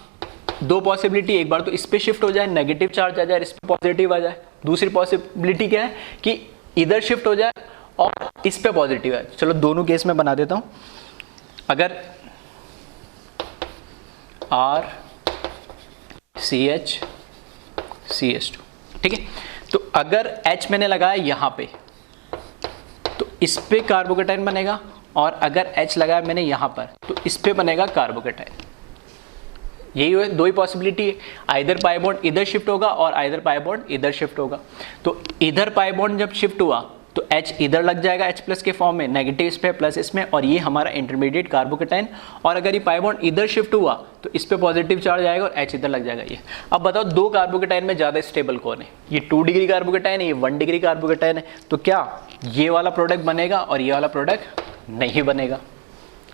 दो पॉसिबिलिटी, एक बार तो इस पे शिफ्ट हो जाए, नेगेटिव चार्ज आ जाए, इस पे पॉजिटिव आ जाए। दूसरी पॉसिबिलिटी क्या है कि इधर शिफ्ट हो जाए और इस पे पॉजिटिव है। चलो दोनों केस में बना देता हूं। अगर RCH ठीक है, तो अगर H मैंने लगाया यहां पे तो इस पे कार्बोकेटाइन बनेगा और अगर H लगाया मैंने यहाँ पर तो इस पे बनेगा कार्बोकेटाइन। यही हुए, दो ही पॉसिबिलिटी है, आइदर पाई बॉन्ड इधर शिफ्ट होगा और आइदर पाई बॉन्ड इधर शिफ्ट होगा। तो इधर पाई बॉन्ड जब शिफ्ट हुआ तो H इधर लग जाएगा H प्लस के फॉर्म में, नेगेटिव इस पे प्लस इसमें, और ये हमारा इंटरमीडिएट कार्बोकेटाइन। और अगर ये पाई बॉन्ड इधर शिफ्ट हुआ तो इस पे पॉजिटिव चार्ज आएगा और H इधर लग जाएगा ये। अब बताओ दो कार्बोकेटाइन में ज़्यादा स्टेबल कौन है? ये 2 डिग्री कार्बोकेटाइन है, ये 1 डिग्री कार्बोकेटाइन है। तो क्या ये वाला प्रोडक्ट बनेगा और ये वाला प्रोडक्ट नहीं बनेगा?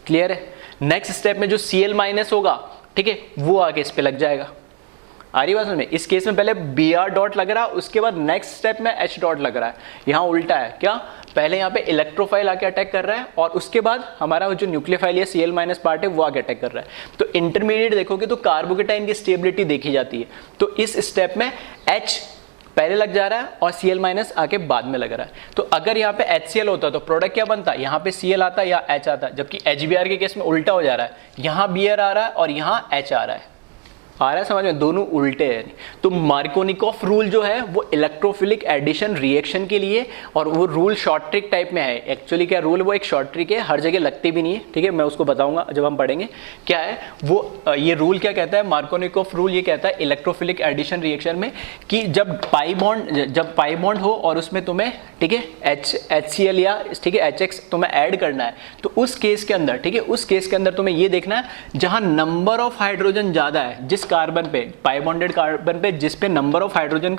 क्लियर है? नेक्स्ट स्टेप में जो Cl माइनस होगा, ठीक है, वो आगे इस पे लग जाएगा। आ रही बात समझ में? इस केस में पहले Br डॉट लग रहा है, उसके बाद नेक्स्ट स्टेप में H डॉट लग रहा है। यहाँ उल्टा है, क्या? पहले यहाँ पे इलेक्ट्रोफाइल आके अटैक कर रहा है और उसके बाद हमारा जो न्यूक्लियोफाइल या Cl माइनस पार्ट है वो आके अटैक कर रहा है। तो इंटरमीडिएट देखोगे तो कार्बोकेटाइन की स्टेबिलिटी देखी जाती है। तो इस स्टेप में H पहले लग जा रहा है और Cl माइनस आके बाद में लग रहा है। तो अगर यहाँ पे HCl होता तो प्रोडक्ट क्या बनता? यहाँ पे Cl आता या H आता, जबकि HBr के केस में उल्टा हो जा रहा है, यहाँ Br आ रहा है और यहाँ H आ रहा है। आ रहा है समझ में? दोनों उल्टे हैं। तो मार्कोनिकॉफ रूल जो है वो इलेक्ट्रोफिलिक एडिशन रिएक्शन के लिए, और वो रूल शॉर्ट ट्रिक टाइप में है। एक्चुअली क्या रूल, वो एक शॉर्ट ट्रिक है, हर जगह लगती भी नहीं है, ठीक है, मैं उसको बताऊंगा जब हम पढ़ेंगे क्या है वो। ये रूल क्या कहता है, मार्कोनिकॉफ रूल ये कहता है इलेक्ट्रोफिलिक एडिशन रिएक्शन में कि जब पाई बॉन्ड हो और उसमें तुम्हें, ठीक है, HCl या, ठीक है, HX तुम्हें ऐड करना है, तो उस केस के अंदर, ठीक है, उस केस के अंदर तुम्हें ये देखना है जहां नंबर ऑफ हाइड्रोजन ज्यादा है, जिस कार्बन पे, पाई बॉन्डेड कार्बन पे जिस पे नंबर ऑफ हाइड्रोजन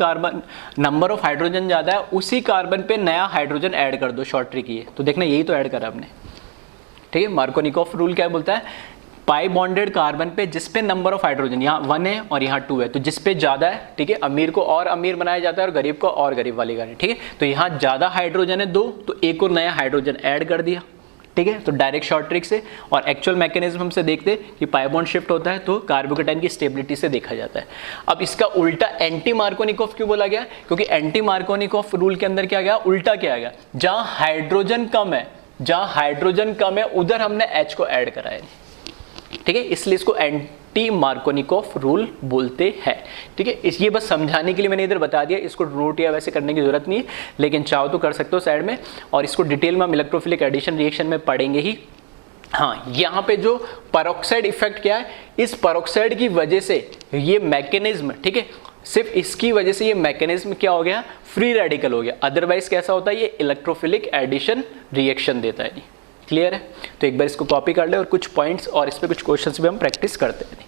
ज्यादा है, उसी कार्बन पे नया हाइड्रोजन ऐड कर दो। शॉर्ट ट्रिक ये तो देखना, यही तो ऐड करा हमने, ठीक है। मार्कोनिकॉफ रूल क्या बोलता है? पाई बॉन्डेड कार्बन पे जिस पे नंबर ऑफ हाइड्रोजन, यहाँ 1 है और यहाँ 2 है, तो जिस पे ज्यादा है, ठीक है, अमीर को और अमीर बनाया जाता है और गरीब को और गरीब वाली गाड़ी, ठीक है। तो यहाँ ज्यादा हाइड्रोजन है 2, तो एक और नया हाइड्रोजन ऐड कर दिया, ठीक है। तो डायरेक्ट शॉर्ट ट्रिक से, और एक्चुअल मैकेनिज्म हमसे देखते कि पाई बॉन्ड शिफ्ट होता है तो कार्बोकेटाइन की स्टेबिलिटी से देखा जाता है। अब इसका उल्टा एंटी मार्कोनिकॉफ क्यों बोला गया? क्योंकि एंटी मार्कोनिकॉफ रूल के अंदर क्या गया, उल्टा क्या गया, जहां हाइड्रोजन कम है उधर हमने H को ऐड कराया, ठीक है, इसलिए इसको एंटी मार्कोनिकॉफ रूल बोलते हैं, ठीक है। ये बस समझाने के लिए मैंने इधर बता दिया, इसको नोट या वैसे करने की जरूरत नहीं है, लेकिन चाहो तो कर सकते हो साइड में, और इसको डिटेल में हम इलेक्ट्रोफिलिक एडिशन रिएक्शन में पढ़ेंगे ही। हाँ, यहाँ पे जो पेरोक्साइड इफेक्ट क्या है, इस पेरोक्साइड की वजह से ये मैकेनिज्म, ठीक है, सिर्फ इसकी वजह से ये मैकेनिज्म क्या हो गया, फ्री रेडिकल हो गया। अदरवाइज कैसा होता है, ये इलेक्ट्रोफिलिक एडिशन रिएक्शन देता है। क्लियर है? तो एक बार इसको कॉपी कर ले और कुछ पॉइंट्स और इस पे कुछ क्वेश्चंस भी हम प्रैक्टिस करते हैं,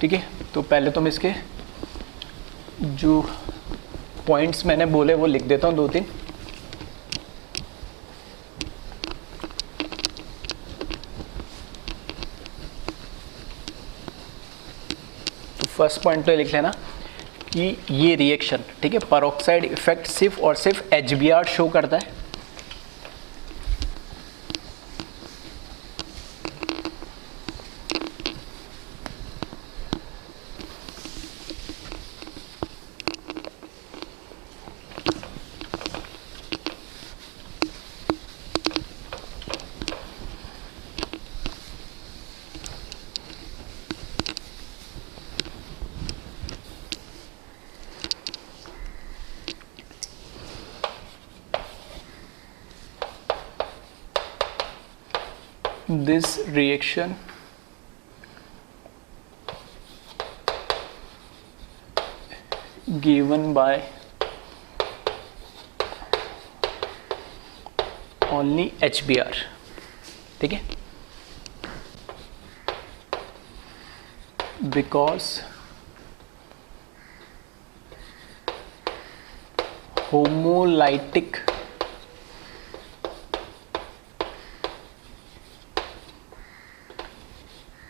ठीक है। तो पहले तो मैं इसके जो पॉइंट्स मैंने बोले वो लिख देता हूँ 2-3। फर्स्ट पॉइंट तो लिख लेना कि ये रिएक्शन, ठीक है, पेरोक्साइड इफेक्ट सिर्फ और सिर्फ HBr शो करता है, this reaction given by only HBr, ठीक है, because homolytic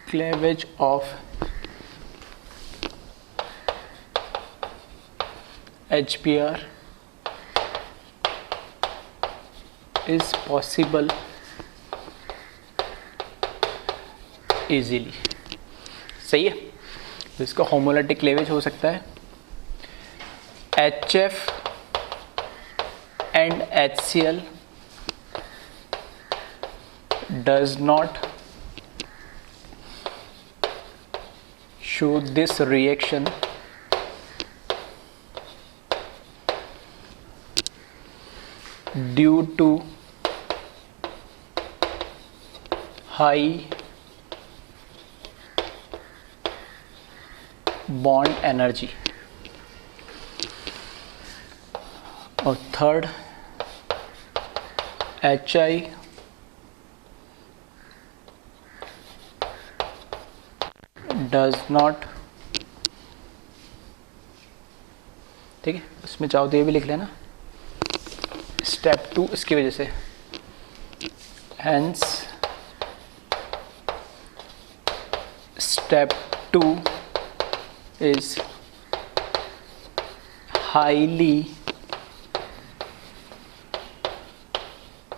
cleavage of HBr is possible easily। सही है? तो इसका होमोलाइटिक क्लेवेज हो सकता है HF and HCl does not show this reaction due to high bond energy. और थर्ड, HI does not, ठीक है, इसमें चाहो तो ये भी लिख लेना, स्टेप 2 इसकी वजह से, hence step 2 is highly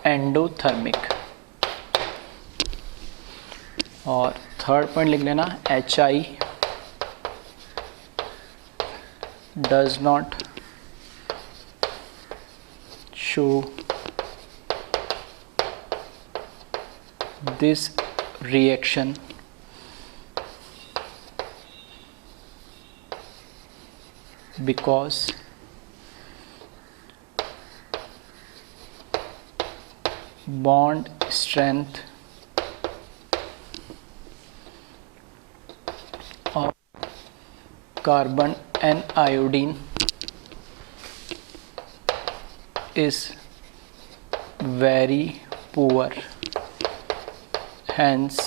endothermic. और थर्ड पॉइंट लिख लेना, HI does not show this reaction because bond strength of carbon and iodine is very poor, hence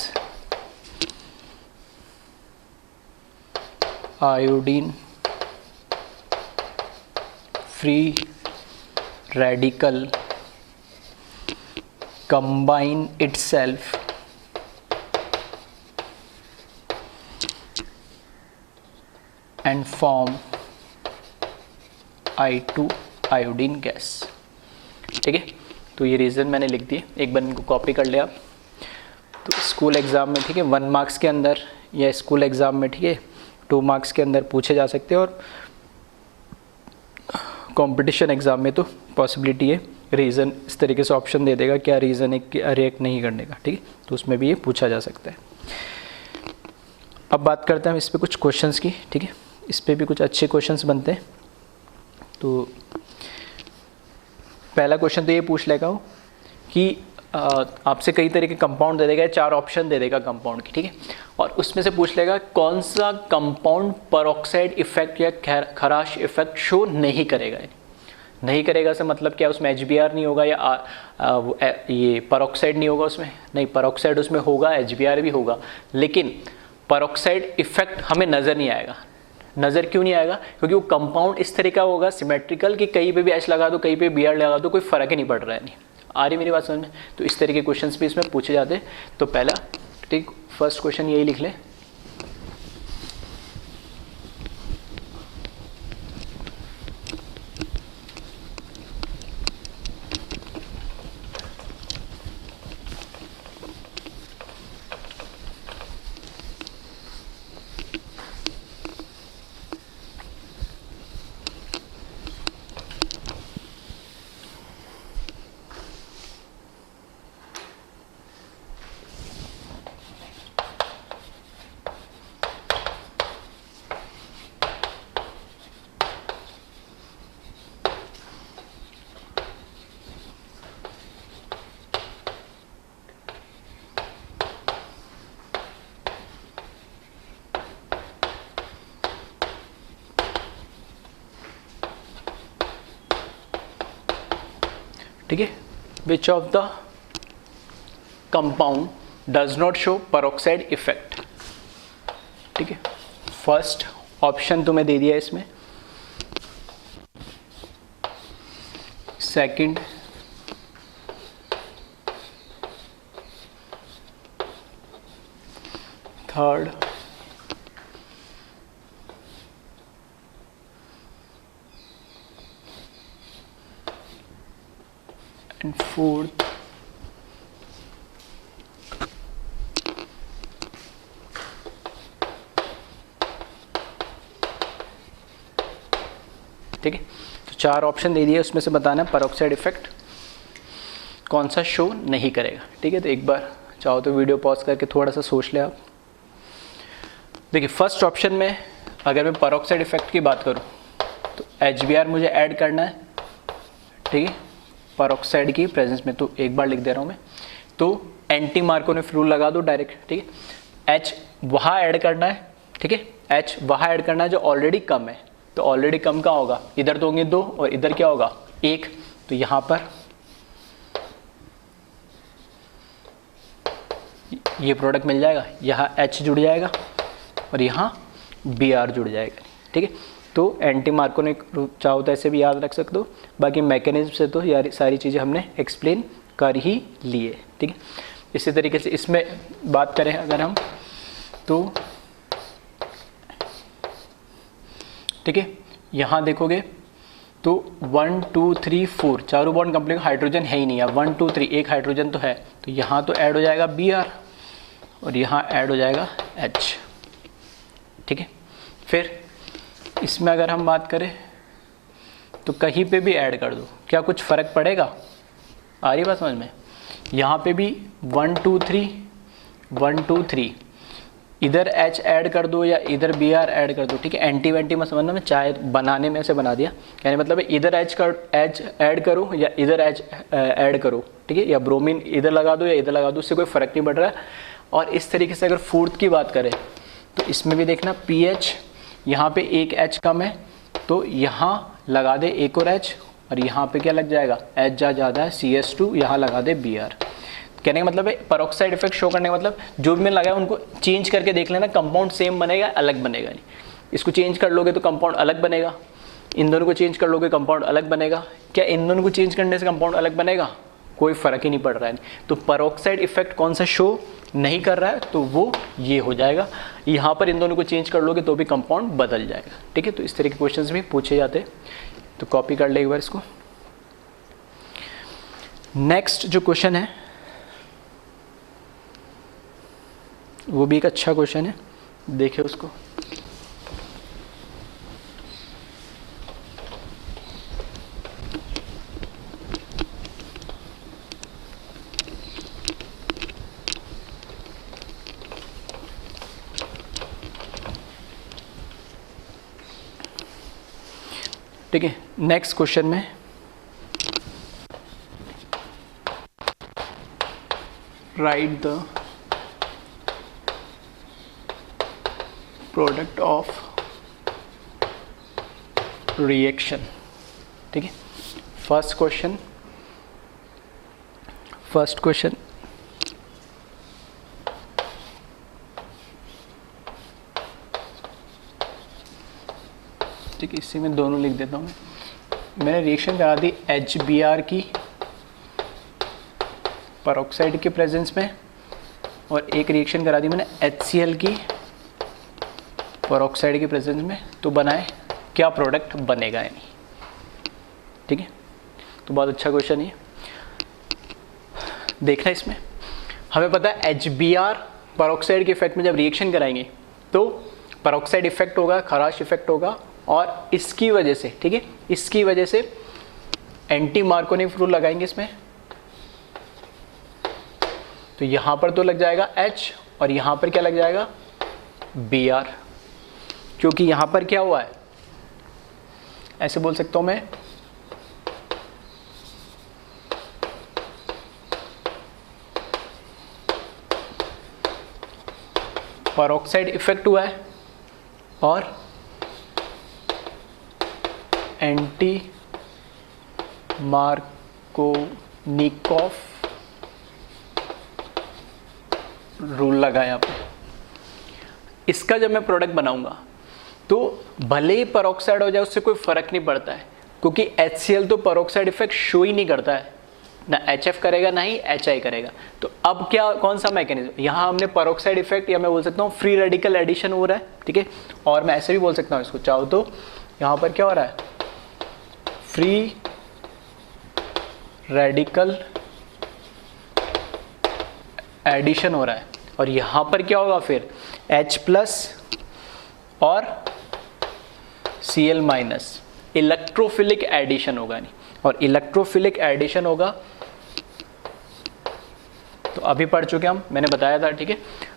iodine free radical combine itself and form I2 iodine gas. ठीक है, तो ये reason मैंने लिख दिए, एक बार इनको कॉपी कर लिया आप. तो स्कूल एग्ज़ाम में, ठीक है, 1 मार्क्स के अंदर या स्कूल एग्ज़ाम में, ठीक है, 2 मार्क्स के अंदर पूछे जा सकते हैं, और कंपटीशन एग्ज़ाम में तो पॉसिबिलिटी है रीज़न इस तरीके से ऑप्शन दे देगा, क्या रीज़न है कि रिएक्ट नहीं करने का. ठीक है, तो उसमें भी ये पूछा जा सकता है. अब बात करते हैं हम इस पर कुछ क्वेश्चंस की. ठीक है, इस पर भी कुछ अच्छे क्वेश्चंस बनते हैं. तो पहला क्वेश्चन तो ये पूछ लेगा हो कि आपसे कई तरह के कंपाउंड दे देगा, 4 ऑप्शन दे देगा कंपाउंड की. ठीक है, और उसमें से पूछ लेगा कौन सा कंपाउंड पेरोक्साइड इफेक्ट या खराश इफेक्ट शो नहीं करेगा. नहीं करेगा से मतलब क्या, उसमें HBr नहीं होगा या ये पेरोक्साइड नहीं होगा उसमें? नहीं, पेरोक्साइड उसमें होगा, HBr भी होगा, लेकिन पेरोक्साइड इफेक्ट हमें नज़र नहीं आएगा. नज़र क्यों नहीं आएगा? क्योंकि वो कंपाउंड इस तरह का होगा सिमेट्रिकल कि कहीं पे भी H लगा दो, कहीं पे Br लगा दो, कोई फ़र्क ही नहीं पड़ रहा है. नहीं आ रही मेरी बात समझ में? तो इस तरह के क्वेश्चंस भी इसमें पूछे जाते हैं. तो पहला, ठीक, फर्स्ट क्वेश्चन यही लिख ले. ठीक है, which of the compound does not show peroxide effect. ठीक है, फर्स्ट ऑप्शन तुम्हें दे दिया इसमें, सेकंड, थर्ड, and fourth, ठीक है. तो 4 ऑप्शन दे दिए, उसमें से बताना पेरोक्साइड इफेक्ट कौन सा शो नहीं करेगा. ठीक है, तो एक बार चाहो तो वीडियो पॉज करके थोड़ा सा सोच ले आप. देखिए फर्स्ट ऑप्शन में अगर मैं पेरोक्साइड इफेक्ट की बात करूं तो HBr मुझे ऐड करना है, ठीक है, पेरोक्साइड की प्रेजेंस में। तो एक बार लिख दे रहा हूं मैं, तो एंटी मार्कोनिफ रूल लगा दो डायरेक्ट, ठीक है। H वहाँ ऐड करना है, ठीक है, H वहाँ ऐड करना है जो ऑलरेडी कम है। तो ऑलरेडी कम का होगा, इधर तो होंगे 2 और इधर क्या होगा 1, तो यहाँ पर ये प्रोडक्ट मिल जाएगा, यहाँ H जुड़ जाएगा और यहाँ Br जुड़ जाएगा, ठीक है। तो एंटी मार्कोनिक चाहो तो ऐसे भी याद रख सकते हो, बाकी मैकेनिज्म से तो यार सारी चीज़ें हमने एक्सप्लेन कर ही लिए, ठीक है। इसी तरीके से इसमें बात करें अगर हम तो, ठीक है, यहाँ देखोगे तो 1 2 3 4 चारों बॉन्ड कंप्लीट, हाइड्रोजन है ही नहीं है, 1 2 3 एक हाइड्रोजन तो है, तो यहाँ तो ऐड हो जाएगा Br और यहाँ ऐड हो जाएगा H, ठीक है। फिर इसमें अगर हम बात करें तो कहीं पे भी ऐड कर दो, क्या कुछ फ़र्क पड़ेगा? आ रही बात समझ में? यहाँ पे भी 1 2 3 1 2 3 इधर H ऐड कर दो या इधर Br ऐड कर दो, ठीक है। एंटी वेंटी में समझना, मैं चाहे बनाने में से बना दिया, यानी मतलब इधर H ऐड करो या इधर H ऐड करो, ठीक है, या ब्रोमीन इधर लगा दो या इधर लगा दो, उससे कोई फ़र्क नहीं पड़ रहा है। और इस तरीके से अगर फोर्थ की बात करें तो इसमें भी देखना pH, यहाँ पे एक H कम है तो यहाँ लगा दे एक और H, और यहाँ पे क्या लग जाएगा H ज़्यादा है CS2, यहाँ लगा दे Br। कहने का मतलब है पेरोक्साइड इफेक्ट शो करने का मतलब जो भी मैंने लगाया उनको चेंज करके देख लेना, कंपाउंड सेम बनेगा अलग बनेगा नहीं। इसको चेंज कर लोगे तो कंपाउंड अलग बनेगा, इन दोनों को चेंज कर लोगे कंपाउंड अलग बनेगा, क्या इन दोनों को चेंज करने से कंपाउंड अलग बनेगा? कोई फ़र्क ही नहीं पड़ रहा है। तो पेरोक्साइड इफेक्ट कौन सा शो नहीं कर रहा है तो वो ये हो जाएगा, यहाँ पर इन दोनों को चेंज कर लोगे तो भी कंपाउंड बदल जाएगा, ठीक है। तो इस तरह के क्वेश्चंस भी पूछे जाते हैं, तो कॉपी कर ले एक बार इसको। नेक्स्ट जो क्वेश्चन है वो भी एक अच्छा क्वेश्चन है, देखिए उसको। ठीक है, नेक्स्ट क्वेश्चन में right the product of reaction, ठीक है। फर्स्ट क्वेश्चन ठीक है, इसी में दोनों लिख देता हूँ। मैंने रिएक्शन करा दी HBr की पेरोक्साइड के प्रेजेंस में, और एक रिएक्शन करा दी मैंने HCl की पेरोक्साइड के प्रेजेंस में, तो बनाए क्या प्रोडक्ट बनेगा यानी, ठीक है। तो बहुत अच्छा क्वेश्चन है, देखना इसमें हमें पता है HBr पेरोक्साइड के इफेक्ट में जब रिएक्शन कराएंगे तो पेरोक्साइड इफेक्ट होगा, खराश इफेक्ट होगा, और इसकी वजह से, ठीक है, इसकी वजह से एंटी मार्कोनिफ रूल लगाएंगे इसमें, तो यहां पर तो लग जाएगा H और यहां पर क्या लग जाएगा Br, क्योंकि यहां पर क्या हुआ है, ऐसे बोल सकता हूं मैं, पेरोक्साइड इफेक्ट हुआ है और एंटी मार्कोनिकॉफ रूल लगाया आपने। इसका जब मैं प्रोडक्ट बनाऊंगा तो भले ही पेरोक्साइड हो जाए उससे कोई फर्क नहीं पड़ता है, क्योंकि HCl तो पेरोक्साइड इफेक्ट शो ही नहीं करता है, ना HF करेगा ना ही HI करेगा। तो अब क्या, कौन सा मैकेनिज्म, यहाँ हमने पेरोक्साइड इफेक्ट, या मैं बोल सकता हूँ फ्री रेडिकल एडिशन हो रहा है, ठीक है। और मैं ऐसे भी बोल सकता हूँ इसको चाहो तो, यहाँ पर क्या हो रहा है, फ्री रेडिकल एडिशन हो रहा है, और यहाँ पर क्या होगा फिर H+ और Cl-, इलेक्ट्रोफिलिक एडिशन होगा नहीं, और इलेक्ट्रोफिलिक एडिशन होगा तो अभी पढ़ चुके हम, मैंने बताया था, ठीक है।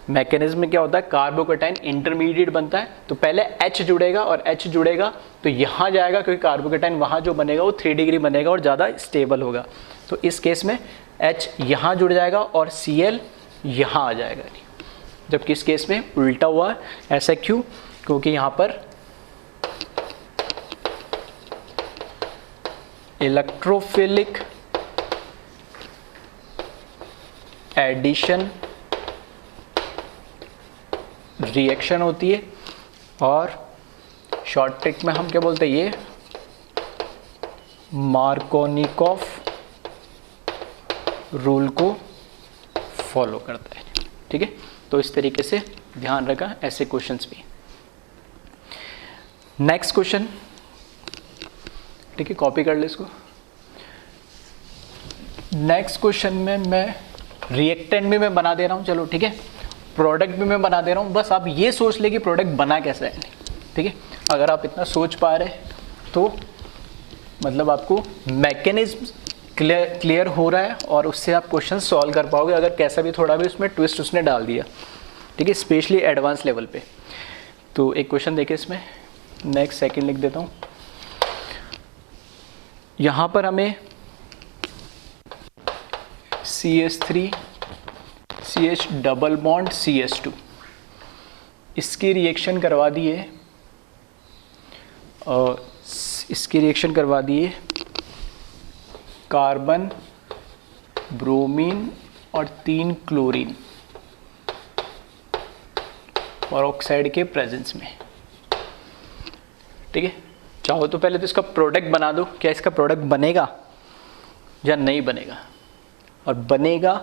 मैकेनिज्म में क्या होता है, कार्बोकेटाइन इंटरमीडिएट बनता है, तो पहले H जुड़ेगा और H जुड़ेगा तो यहाँ जाएगा, क्योंकि कार्बोकेटाइन वहाँ जो बनेगा वो 3 डिग्री बनेगा और ज़्यादा स्टेबल होगा। तो इस केस में H यहाँ जुड़ जाएगा और Cl यहाँ आ जाएगा, जबकि इस केस में उल्टा हुआ। ऐसा क्यों? क्योंकि यहाँ पर इलेक्ट्रोफिलिक एडिशन रिएक्शन होती है और शॉर्ट ट्रिक में हम क्या बोलते हैं, ये मार्कोनिकॉफ रूल को फॉलो करता है। ठीक है, तो इस तरीके से ध्यान रखा ऐसे क्वेश्चंस भी। नेक्स्ट क्वेश्चन, ठीक है, कॉपी कर ले इसको। नेक्स्ट क्वेश्चन में मैं रिएक्टेंट भी मैं बना दे रहा हूँ, चलो ठीक है, प्रोडक्ट भी मैं बना दे रहा हूँ। बस आप ये सोच ले कि प्रोडक्ट बना कैसे है। ठीक है, अगर आप इतना सोच पा रहे तो मतलब आपको मैकेनिज्म क्लियर हो रहा है और उससे आप क्वेश्चन सॉल्व कर पाओगे, अगर कैसा भी थोड़ा भी उसमें ट्विस्ट उसने डाल दिया। ठीक है, स्पेशली एडवांस लेवल पे। तो एक क्वेश्चन देखिए इसमें, नेक्स्ट सेकंड लिख देता हूँ। यहाँ पर हमें CH3 CH double bond CH2 इसकी रिएक्शन करवा दिए और इसकी रिएक्शन करवा दिए कार्बन, ब्रोमीन और 3 क्लोरीन पेरोक्साइड के प्रेजेंस में। ठीक है, चाहो तो पहले तो इसका प्रोडक्ट बना दो, क्या इसका प्रोडक्ट बनेगा या नहीं बनेगा, और बनेगा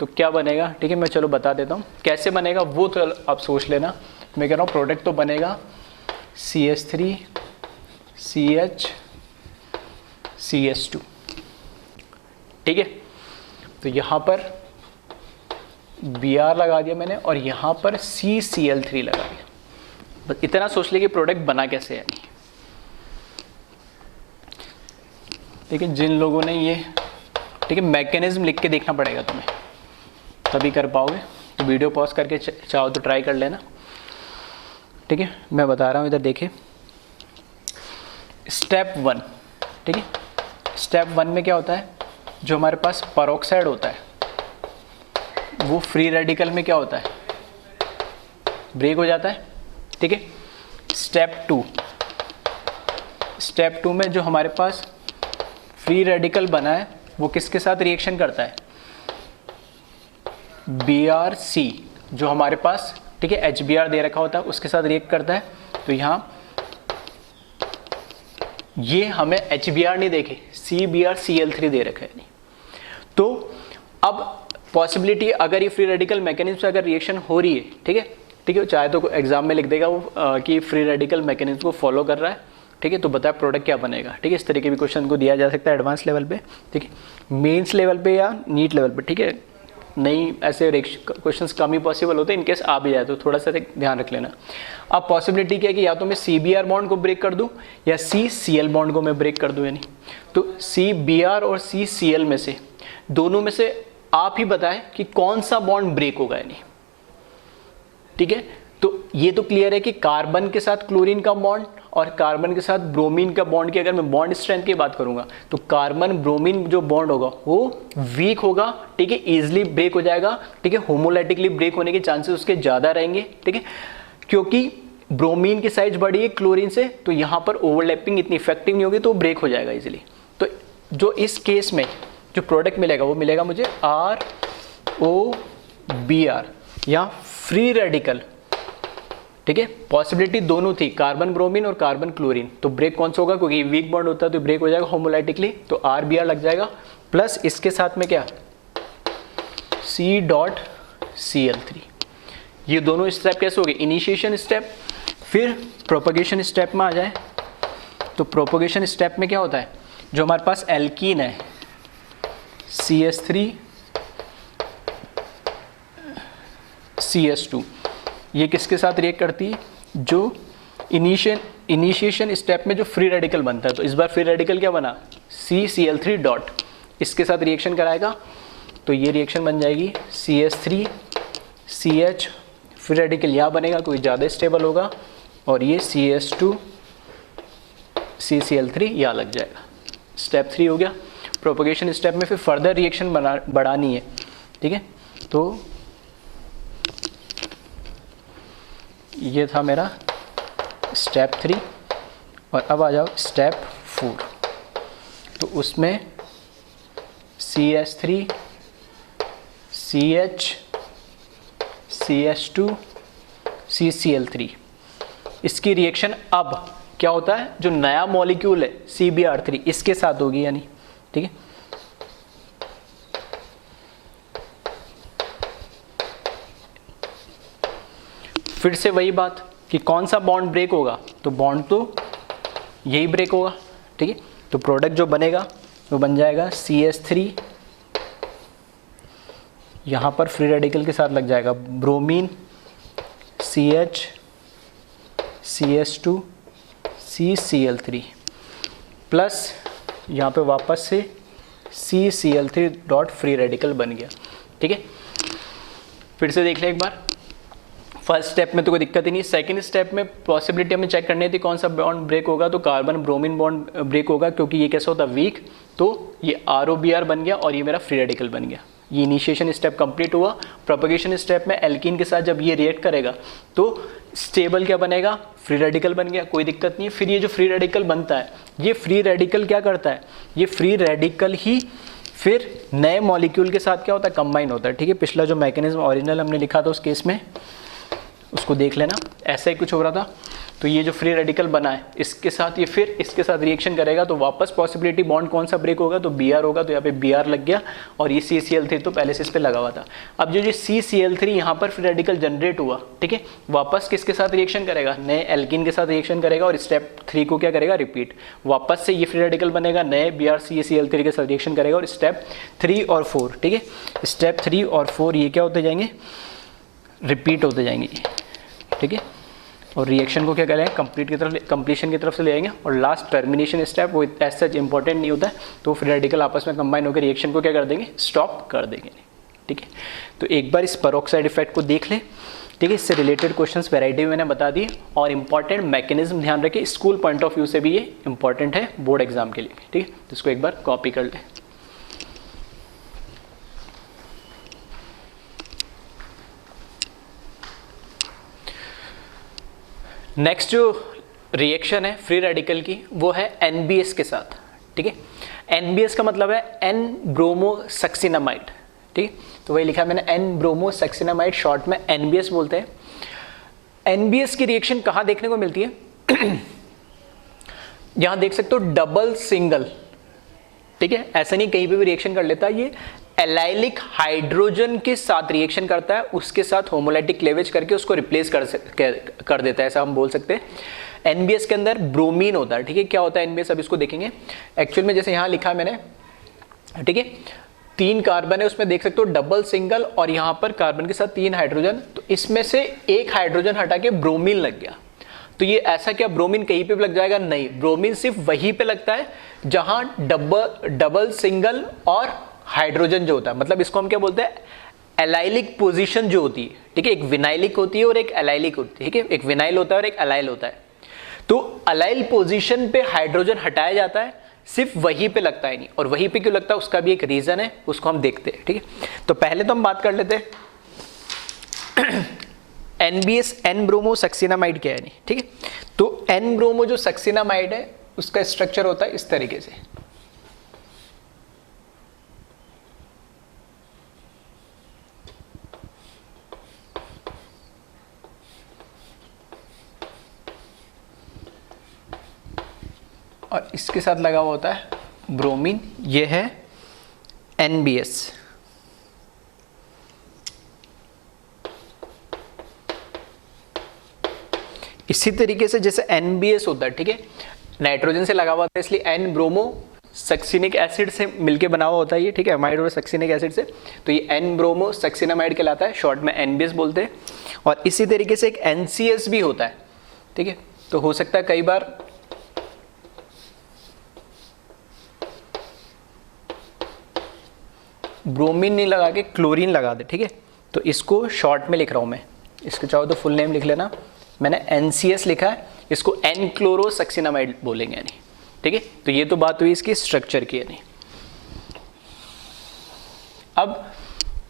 तो क्या बनेगा। ठीक है, मैं चलो बता देता हूँ कैसे बनेगा, वो तो आप सोच लेना। मैं कह रहा हूँ प्रोडक्ट तो बनेगा CH3 CH CH2। ठीक है, तो यहाँ पर Br लगा दिया मैंने और यहाँ पर CCl3 लगा दिया। बस इतना सोच ले कि प्रोडक्ट बना कैसे है। ठीक है, जिन लोगों ने ये, ठीक है, मैकेनिज्म लिख के देखना पड़ेगा तुम्हें, तभी कर पाओगे। तो वीडियो पॉज करके चाहो तो ट्राई कर लेना। ठीक है, मैं बता रहा हूँ, इधर देखिए। स्टेप 1, ठीक है, स्टेप 1 में क्या होता है, जो हमारे पास पेरोक्साइड होता है वो फ्री रेडिकल में क्या होता है, ब्रेक हो जाता है। ठीक है, स्टेप 2 में जो हमारे पास फ्री रेडिकल बना है वो किसके साथ रिएक्शन करता है, BrC, जो हमारे पास, ठीक है, HBr दे रखा होता है उसके साथ रिएक्ट करता है। तो यहाँ ये हमें HBr नहीं देखे, CBrCl3 दे रखा है नहीं। तो अब पॉसिबिलिटी, अगर ये फ्री रेडिकल मैकेनिज्म से अगर रिएक्शन हो रही है, ठीक है, चाहे तो एग्जाम में लिख देगा वो कि फ्री रेडिकल मैकेनिज्म को फॉलो कर रहा है। ठीक है, तो बताया प्रोडक्ट क्या बनेगा। ठीक है, इस तरीके भी क्वेश्चन को दिया जा सकता है एडवांस लेवल पे, ठीक है, मेंस लेवल पे या नीट लेवल पे। ठीक है, नहीं ऐसे क्वेश्चंस कम ही पॉसिबल होते हैं, इनकेस आ भी जाए तो थोड़ा सा ध्यान रख लेना। अब पॉसिबिलिटी क्या है कि या तो मैं CBr बॉन्ड को ब्रेक कर दूं या CCl बॉन्ड को मैं ब्रेक कर दूं, यानी तो CBr और CCl में से दोनों में से आप ही बताएं कि कौन सा बॉन्ड ब्रेक होगा, यानी। ठीक है, तो ये तो क्लियर है कि कार्बन के साथ क्लोरीन का बॉन्ड और कार्बन के साथ ब्रोमीन का बॉन्ड की अगर मैं बॉन्ड स्ट्रेंथ की बात करूंगा तो कार्बन ब्रोमीन जो बॉन्ड होगा वो वीक होगा। ठीक है, इजीली ब्रेक हो जाएगा। ठीक है, होमोलाइटिकली ब्रेक होने के चांसेस उसके ज्यादा रहेंगे। ठीक है, क्योंकि ब्रोमीन की साइज बड़ी है क्लोरीन से, तो यहाँ पर ओवरलैपिंग इतनी इफेक्टिव नहीं होगी, तो ब्रेक हो जाएगा इजीली। तो जो इस केस में जो प्रोडक्ट मिलेगा वो मिलेगा मुझे ROBr या फ्री रेडिकल। ठीक है, पॉसिबिलिटी दोनों थी, कार्बन ब्रोमीन और कार्बन क्लोरीन। तो ब्रेक कौन सा होगा, क्योंकि वीक बॉन्ड होता है तो ब्रेक हो जाएगा होमोलाइटिकली, तो RBr लग जाएगा। प्लस इसके साथ में क्या, C.Cl3। ये दोनों स्टेप कैसे हो गए, इनिशिएशन स्टेप। फिर प्रोपगेशन स्टेप में आ जाए तो प्रोपगेशन स्टेप में क्या होता है, जो हमारे पास एल्कीन है CH3 CH2, ये किसके साथ रिएक्ट करती है, जो इनिशिएशन स्टेप में जो फ्री रेडिकल बनता है। तो इस बार फ्री रेडिकल क्या बना, CCl3 डॉट, इसके साथ रिएक्शन कराएगा तो ये रिएक्शन बन जाएगी CH3 CH फ्री रेडिकल यहाँ बनेगा, कोई ज़्यादा स्टेबल होगा, और ये CH2 CCl3 यहाँ लग जाएगा। स्टेप 3 हो गया। प्रोपगेशन स्टेप में फिर फर्दर रिएक्शन बढ़ानी है, ठीक है। तो ये था मेरा स्टेप 3, और अब आ जाओ स्टेप 4। तो उसमें CH3 CH CH2 CCl3 इसकी रिएक्शन अब क्या होता है, जो नया मॉलिक्यूल है CBr3 इसके साथ होगी, यानी ठीक है। फिर से वही बात कि कौन सा बॉन्ड ब्रेक होगा, तो बॉन्ड तो यही ब्रेक होगा, ठीक है। तो प्रोडक्ट जो बनेगा वो बन जाएगा CH3, यहाँ पर फ्री रेडिकल के साथ लग जाएगा bromine CH CH2 CCl3 plus यहाँ पे वापस से CCl3 डॉट फ्री रेडिकल बन गया, ठीक है। फिर से देख लें एक बार। फर्स्ट स्टेप में तो कोई दिक्कत ही नहीं। सेकंड स्टेप में पॉसिबिलिटी हमें चेक करनी थी कौन सा बॉन्ड ब्रेक होगा, तो कार्बन ब्रोमीन बॉन्ड ब्रेक होगा, क्योंकि ये कैसा होता है वीक, तो ये ROBr बन गया और ये मेरा फ्री रेडिकल बन गया। ये इनिशिएशन स्टेप कंप्लीट हुआ। प्रोपगेशन स्टेप में एल्कीन के साथ जब ये रिएक्ट करेगा तो स्टेबल क्या बनेगा, फ्री रेडिकल बन गया, कोई दिक्कत नहीं है। फिर ये जो फ्री रेडिकल बनता है, ये फ्री रेडिकल क्या करता है, ये फ्री रेडिकल ही फिर नए मॉलिक्यूल के साथ क्या होता है, कंबाइन होता है, ठीक है। पिछला जो मैकेनिज्म ओरिजिनल हमने लिखा था उस केस में उसको देख लेना, ऐसा ही कुछ हो रहा था। तो ये जो फ्री रेडिकल बना है इसके साथ ये फिर इसके साथ रिएक्शन करेगा, तो वापस पॉसिबिलिटी बॉन्ड कौन सा ब्रेक होगा, तो Br होगा, तो यहाँ पे Br लग गया, और ये CCl3 तो पहले से इस पे लगा हुआ था। अब जो CCl3 यहाँ पर फ्री रेडिकल जनरेट हुआ, ठीक है, वापस किसके साथ रिएक्शन करेगा, नए एल्कीन के साथ रिएक्शन करेगा, और स्टेप 3 को क्या करेगा, रिपीट। वापस से ये फ्री रेडिकल बनेगा, नए Br CCl3 के साथ रिएक्शन करेगा, और स्टेप 3 और 4, ठीक है, स्टेप 3 और 4 ये क्या होते जाएंगे, रिपीट होते जाएंगे, ठीक है। और रिएक्शन को क्या करेंगे, कंप्लीशन की तरफ से ले आएंगे, और लास्ट टर्मिनेशन स्टेप वो एज सच इंपॉर्टेंट नहीं होता है, तो फ्री रेडिकल आपस में कंबाइन होकर रिएक्शन को क्या कर देंगे, स्टॉप कर देंगे, ठीक है। तो एक बार इस पेरोक्साइड इफेक्ट को देख लें, ठीक है। इससे रिलेटेड क्वेश्चंस वैरायटी में मैंने बता दी, और इंपॉर्टेंट मैकेनिज्म ध्यान रखें, स्कूल पॉइंट ऑफ व्यू से भी ये इंपॉर्टेंट है बोर्ड एग्जाम के लिए, ठीक है। तो इसको एक बार कॉपी कर लें। नेक्स्ट जो रिएक्शन है फ्री रेडिकल की वो है NBS के साथ, ठीक है। NBS का मतलब है N ब्रोमोसक्सिनामाइड, ठीक है। तो वही लिखा है मैंने, N ब्रोमोसक्सिनामाइड, शॉर्ट में NBS बोलते हैं। NBS की रिएक्शन कहाँ देखने को मिलती है यहां देख सकते हो डबल सिंगल, ठीक है। ऐसा नहीं कहीं पे भी रिएक्शन कर लेता है, ये एलाइलिक हाइड्रोजन के साथ रिएक्शन करता है, उसके साथ होमोलाइटिक क्लेवेज करके उसको रिप्लेस कर देता है, ऐसा हम बोल सकते हैं। NBS के अंदर ब्रोमीन होता है, ठीक है। क्या होता है NBS, अब इसको देखेंगे। एक्चुअल में जैसे यहाँ लिखा है मैंने, ठीक है, 3 कार्बन है, उसमें देख सकते हो डबल सिंगल, और यहाँ पर कार्बन के साथ 3 हाइड्रोजन, तो इसमें से एक हाइड्रोजन हटा के ब्रोमीन लग गया। तो ये ऐसा क्या ब्रोमीन कहीं पे भी लग जाएगा, नहीं, ब्रोमीन सिर्फ वहीं पे लगता है जहां डबल सिंगल और हाइड्रोजन जो होता है, मतलब इसको हम क्या बोलते हैं, एलाइलिक पोजीशन जो होती है, ठीक है। एक विनाइलिक होती है और एक एलाइलिक होती है, ठीक है। एक विनाइल होता है और एक एलाइल होता है। तो अलाइल पोजीशन पे हाइड्रोजन हटाया जाता है, सिर्फ वहीं पे लगता है नहीं, और वहीं पे क्यों लगता है उसका भी एक रीजन है, उसको हम देखते हैं, ठीक है। तो पहले तो हम बात कर लेते हैं NBS N ब्रोमोसक्सिनामाइड क्या है, नहीं, ठीक है। तो N ब्रोमो जो सक्सिनामाइड है उसका स्ट्रक्चर होता है इस तरीके से, और इसके साथ लगा हुआ होता है ब्रोमीन, ये है NBS। इसी तरीके से जैसे NBS होता है, ठीक है, नाइट्रोजन से लगा हुआ होता है, इसलिए N ब्रोमो सक्सिनिक एसिड से मिलके बना हुआ होता है ये, ठीक है, अमाइड और सक्सिनिक एसिड से, तो ये N ब्रोमो सक्सिनामाइड कहलाता है, शॉर्ट में NBS बोलते हैं। और इसी तरीके से एक NCS भी होता है, ठीक है। तो हो सकता है कई बार ब्रोमीन नहीं लगा के क्लोरीन लगा दे, ठीक है, तो इसको शॉर्ट में लिख रहा हूँ मैं, इसको चाहो तो फुल नेम लिख लेना, मैंने NCS लिखा है, इसको N-क्लोरोसक्सिनामाइड बोलेंगे यानी, ठीक है। तो ये तो बात हुई इसकी स्ट्रक्चर की यानी। अब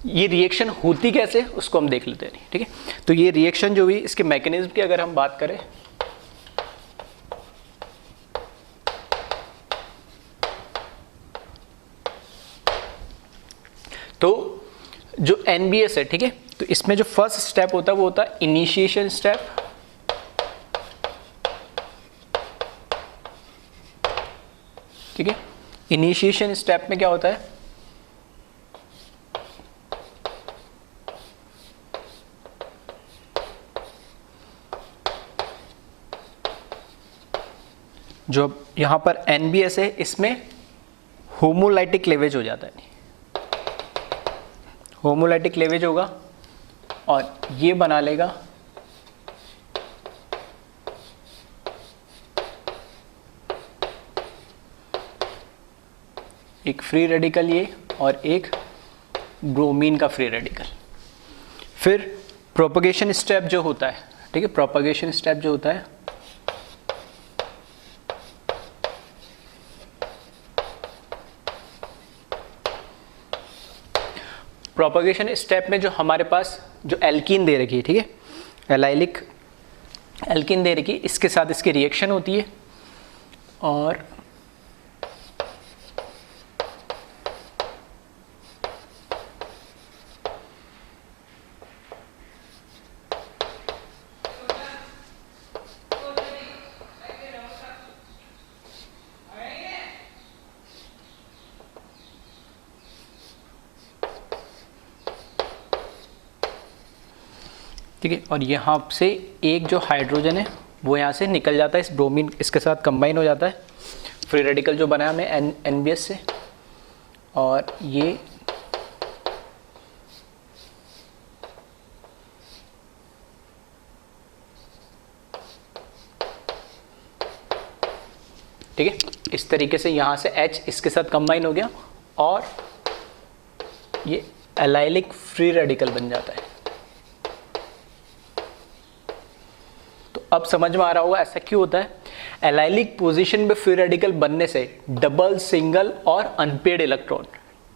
ये रिएक्शन होती कैसे उसको हम देख लेते हैं, ठीक है। तो ये रिएक्शन जो हुई इसके मैकेनिज्म की अगर हम बात करें, तो जो NBS है, ठीक है, तो इसमें जो फर्स्ट स्टेप होता है वो होता है इनिशिएशन स्टेप, ठीक है। इनिशिएशन स्टेप में क्या होता है, जो यहां पर NBS है इसमें होमोलाइटिक क्लेवेज हो जाता है, होमोलाइटिक क्लेवेज होगा और ये बना लेगा एक फ्री रेडिकल ये और एक ब्रोमीन का फ्री रेडिकल। फिर प्रोपगेशन स्टेप जो होता है, ठीक है, प्रोपगेशन स्टेप जो होता है प्रोपगेशन स्टेप में जो हमारे पास जो एल्कीन दे रखी है, ठीक है, एलाइलिक एल्कीन दे रखी है, इसके साथ इसकी रिएक्शन होती है और ठीक है, और यहाँ से एक जो हाइड्रोजन है वो यहाँ से निकल जाता है, इस ब्रोमीन इसके साथ कंबाइन हो जाता है, फ्री रेडिकल जो बना है हमें NBS से, और ये ठीक है, इस तरीके से यहाँ से H इसके साथ कंबाइन हो गया और ये एलाइलिक फ्री रेडिकल बन जाता है। तो अब समझ में आ रहा होगा ऐसा क्यों होता है। एलाइलिक पोजीशन में फ्री रेडिकल बनने से डबल, सिंगल और अनपेयर्ड इलेक्ट्रॉन,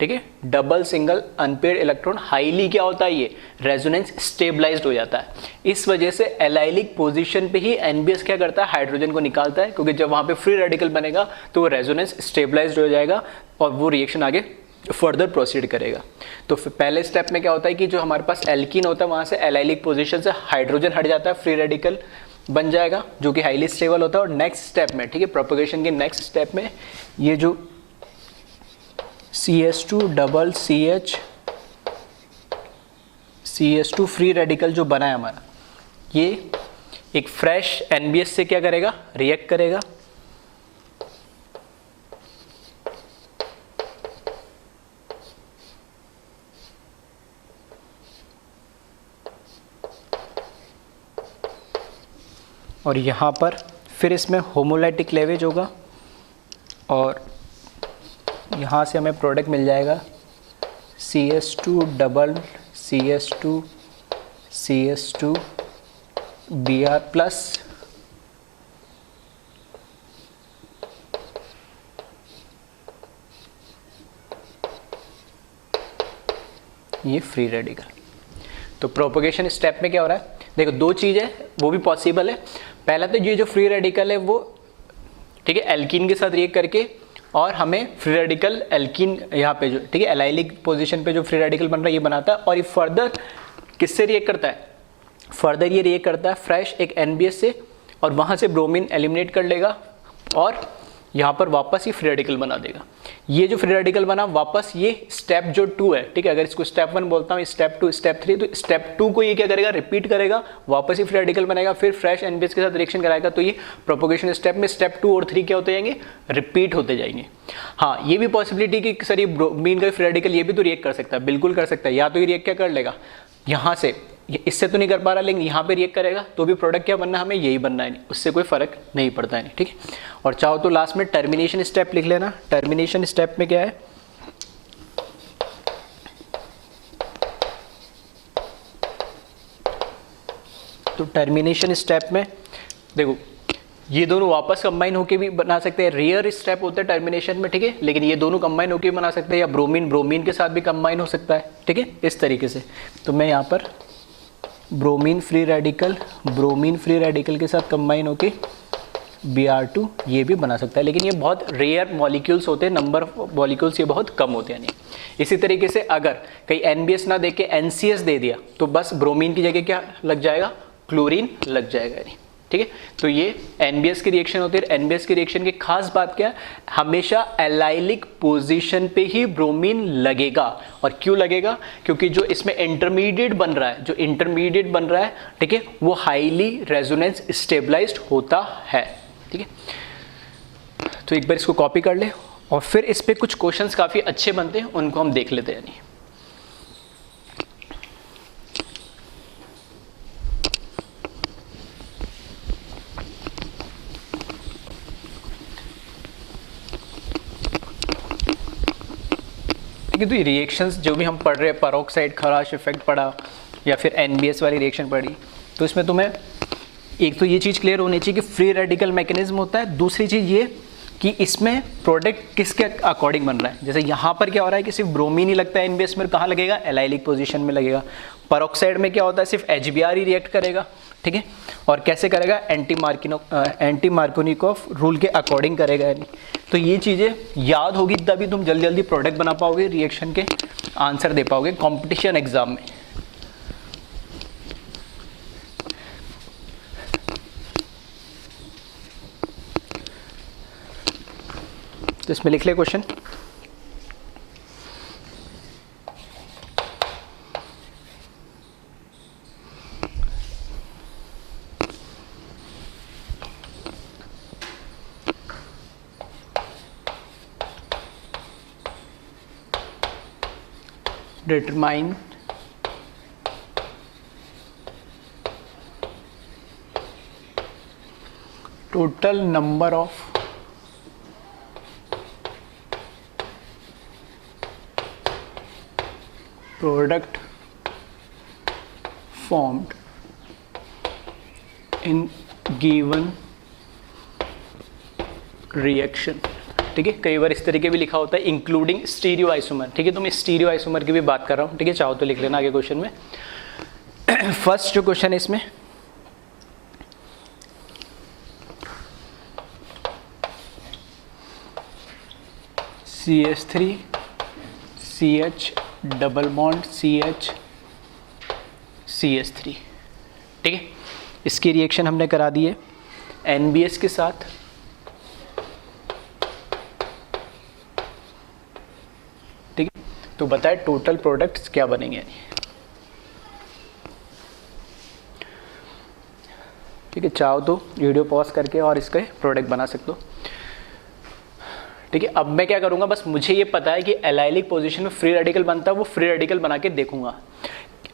ठीक है, double, single, unpaired electron highly क्या होता है, ये रेजोनेंस स्टेबलाइज्ड हो जाता है। इस वजह से एलाइलिक पोजीशन पे ही NBS क्या करता है, हाइड्रोजन को निकालता है, क्योंकि जब वहां पे फ्री रेडिकल बनेगा तो वो रेजोनेंस स्टेबलाइज्ड हो जाएगा और वो रिएक्शन आगे फर्दर प्रोसीड करेगा। तो पहले स्टेप में क्या होता है कि जो हमारे पास एल्कीन होता है वहां से एलाइलिक पोजीशन से हाइड्रोजन हट जाता है, फ्री रेडिकल बन जाएगा जो कि हाईली स्टेबल होता है। और नेक्स्ट स्टेप में, ठीक है, प्रोपगेशन के नेक्स्ट स्टेप में ये जो CH2 double CH CH2 free radical जो बना है हमारा, ये एक फ्रेश NBS से क्या करेगा, रिएक्ट करेगा और यहाँ पर फिर इसमें होमोलाइटिक क्लेवेज होगा और यहाँ से हमें प्रोडक्ट मिल जाएगा CH2 double CH2 CH2 Br plus ये फ्री रेडिकल। तो प्रोपगेशन स्टेप में क्या हो रहा है, देखो दो चीज़ है वो भी पॉसिबल है। पहला तो ये जो फ्री रेडिकल है वो, ठीक है, एल्कीन के साथ रिएक्ट करके और हमें फ्री रेडिकल एल्कीन यहाँ पे जो, ठीक है, एलाइलिक पोजीशन पे जो फ्री रेडिकल बन रहा है ये बनाता है और ये फर्दर किससे रिएक्ट करता है, फर्दर ये रिएक्ट करता है फ्रेश एक NBS से और वहाँ से ब्रोमीन एलिमिनेट कर लेगा और यहाँ पर वापस ही फ्री रेडिकल बना देगा। ये जो फ्री रेडिकल बना वापस ये स्टेप जो 2 है, ठीक है, अगर इसको स्टेप 1 बोलता हूँ, स्टेप 2, स्टेप 3, तो स्टेप 2 को ये क्या करेगा, रिपीट करेगा, वापस ही फ्री रेडिकल बनाएगा, फिर फ्रेश NBS के साथ रिएक्शन कराएगा। तो ये प्रोपगेशन स्टेप में स्टेप 2 और 3 क्या होते जाएंगे, रिपीट होते जाएंगे। हाँ, ये भी पॉसिबिलिटी कि सर ये ब्रोमीन का फ्री रेडिकल ये भी तो रिएक्ट कर सकता है, बिल्कुल कर सकता है। या तो ये रिएक्ट क्या कर लेगा, यहाँ से इससे तो नहीं कर पा रहा लेकिन यहाँ पे रिएक्ट करेगा तो भी प्रोडक्ट क्या बनना है, हमें यही बनना है, उससे कोई फर्क नहीं पड़ता है, ठीक है। और चाहो तो लास्ट में टर्मिनेशन स्टेप लिख लेना। टर्मिनेशन स्टेप में क्या है, तो टर्मिनेशन स्टेप में देखो ये दोनों वापस कंबाइन होके भी बना सकते हैं, रेयर स्टेप होता है टर्मिनेशन में, ठीक है, लेकिन ये दोनों कंबाइन होके भी बना सकते हैं, या ब्रोमीन ब्रोमीन के साथ भी कंबाइन हो सकता है, ठीक है, इस तरीके से। तो मैं यहाँ पर ब्रोमीन फ्री रेडिकल के साथ कंबाइन होके Br2 ये भी बना सकता है, लेकिन ये बहुत रेयर मॉलिक्यूल्स होते हैं, नंबर ऑफ मॉलिक्यूल्स ये बहुत कम होते हैं। नहीं, इसी तरीके से अगर कहीं NBS ना दे के NCS दे दिया तो बस ब्रोमीन की जगह क्या लग जाएगा, क्लोरीन लग जाएगा, नहीं, ठीक है। तो ये NBS की रिएक्शन होती है। NBS की रिएक्शन की खास बात क्या है, हमेशा एलाइलिक पोजीशन पे ही ब्रोमीन लगेगा। और क्यों लगेगा, क्योंकि जो इसमें इंटरमीडिएट बन रहा है, ठीक है, वो हाईली रेजोनेंस स्टेबलाइज्ड होता है, ठीक है। तो एक बार इसको कॉपी कर ले और फिर इस पे कुछ क्वेश्चंस काफी अच्छे बनते हैं, उनको हम देख लेते हैं। नहीं, तो ये रिएक्शंस जो भी हम पढ़ रहे हैं, पेरोक्साइड खराश इफेक्ट पढ़ा या फिर NBS वाली रिएक्शन पढ़ी, तो इसमें तुम्हें एक तो ये चीज़ क्लियर होनी चाहिए कि फ्री रेडिकल मैकेनिज्म होता है। दूसरी चीज़ ये कि इसमें प्रोडक्ट किसके अकॉर्डिंग बन रहा है। जैसे यहाँ पर क्या हो रहा है कि सिर्फ ब्रोमीन ही लगता है NBS में, कहाँ लगेगा, एलाइलिक पोजीशन में लगेगा। पेरोक्साइड में क्या होता है, सिर्फ HBr ही रिएक्ट करेगा, ठीक है, और कैसे करेगा, एंटी मार्कोनिकॉफ रूल के अकॉर्डिंग करेगा, यानी। तो ये चीज़ें याद होगी तभी तुम जल्दी जल्दी प्रोडक्ट बना पाओगे, रिएक्शन के आंसर दे पाओगे कॉम्पिटिशन एग्जाम में। तो इसमें लिख ले question, determine total number of product formed in given reaction, ठीक है। कई बार इस तरीके भी लिखा होता है इंक्लूडिंग स्टीरियो आइसोमर, ठीक है, तो मैं स्टीरियो आइसोमर की भी बात कर रहा हूँ, ठीक है, चाहो तो लिख लेना आगे क्वेश्चन में। फर्स्ट जो क्वेश्चन है इसमें, CH3 CH double bond CH CH3, ठीक है, इसकी रिएक्शन हमने करा दी है NBS के साथ, ठीक है। तो बताए टोटल प्रोडक्ट्स क्या बनेंगे, ठीक है। चाहो तो वीडियो पॉज करके और इसके प्रोडक्ट बना सकते हो, ठीक है। अब मैं क्या करूंगा, बस मुझे ये पता है कि एलाइलिक पोजीशन में फ्री रेडिकल बनता है, वो फ्री रेडिकल बना के देखूंगा।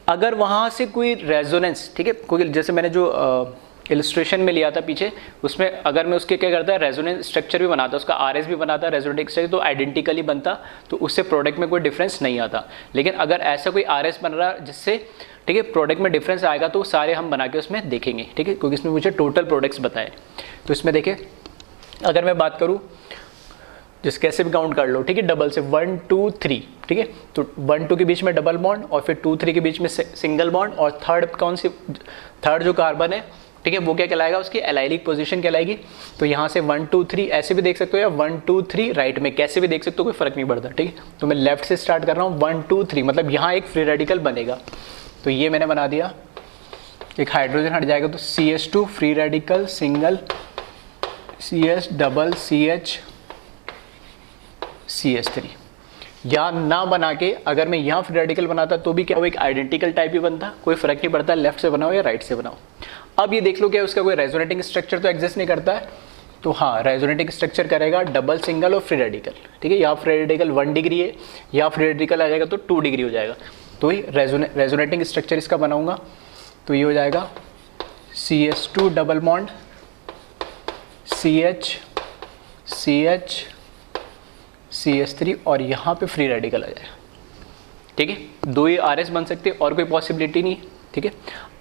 अगर वहां से कोई रेजोनेंस, ठीक है, कोई जैसे मैंने जो इलस्ट्रेशन में लिया था पीछे, उसमें अगर मैं उसके क्या करता है, रेजोनेंस स्ट्रक्चर भी बनाता, उसका RS भी बनाता, रेजोनेंस स्ट्रक्चर तो आइडेंटिकली बनता, तो उससे प्रोडक्ट में कोई डिफरेंस नहीं आता। लेकिन अगर ऐसा कोई RS बन रहा जिससे, ठीक है, प्रोडक्ट में डिफरेंस आएगा, तो सारे हम बना के उसमें देखेंगे, ठीक है, क्योंकि इसमें मुझे टोटल प्रोडक्ट्स बताए। तो इसमें देखिए, अगर मैं बात करूँ, जिस कैसे भी काउंट कर लो, ठीक है, डबल से 1 2 3, ठीक है, तो 1 2 के बीच में डबल बॉन्ड और फिर 2 3 के बीच में सिंगल बॉन्ड, और थर्ड जो कार्बन है, ठीक है, वो क्या कहलाएगा, उसकी एलाइलिक पोजीशन कहलाएगी। तो यहाँ से 1 2 3 ऐसे भी देख सकते हो, या 1 2 3 राइट में कैसे भी देख सकते हो, कोई फर्क नहीं पड़ता, ठीक है। तो मैं लेफ्ट से स्टार्ट कर रहा हूँ, 1 2 3, मतलब यहाँ एक फ्री रेडिकल बनेगा, तो ये मैंने बना दिया, एक हाइड्रोजन हट जाएगा, तो CH2 free radical single, CH double CH CH3। या ना बना के अगर मैं यहाँ फ्री रेडिकल बनाता तो भी क्या वो एक आइडेंटिकल टाइप ही बनता, कोई फर्क नहीं पड़ता लेफ्ट से बनाओ या राइट से बनाओ। अब ये देख लो क्या उसका कोई रेजोनेटिंग स्ट्रक्चर तो एग्जिस्ट नहीं करता है, तो हाँ रेजोनेटिंग स्ट्रक्चर करेगा डबल, सिंगल और फ्री रेडिकल, ठीक है। या फ्री रेडिकल 1 डिग्री है, या फ्री रेडिकल आ जाएगा तो 2 डिग्री हो जाएगा, तो ही रेजोनेटिंग स्ट्रक्चर इसका बनाऊंगा, तो ये हो जाएगा CH2 double bond CH CH CH3 और यहाँ पे फ्री रेडिकल आ जाएगा, ठीक है। 2 ही RS बन सकते और कोई पॉसिबिलिटी नहीं, ठीक है।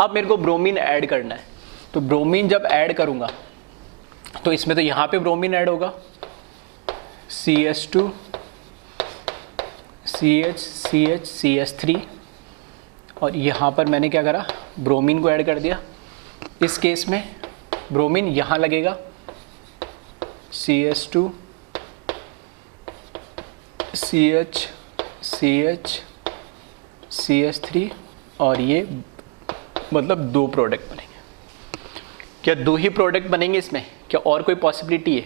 अब मेरे को ब्रोमीन ऐड करना है, तो ब्रोमीन जब ऐड करूँगा तो इसमें तो यहाँ पे ब्रोमीन ऐड होगा, CH2 CH3, और यहाँ पर मैंने क्या करा, ब्रोमीन को ऐड कर दिया। इस केस में ब्रोमीन यहाँ लगेगा, CH2 CH3, और ये मतलब 2 प्रोडक्ट बनेंगे। क्या 2 ही प्रोडक्ट बनेंगे इसमें, क्या और कोई पॉसिबिलिटी है?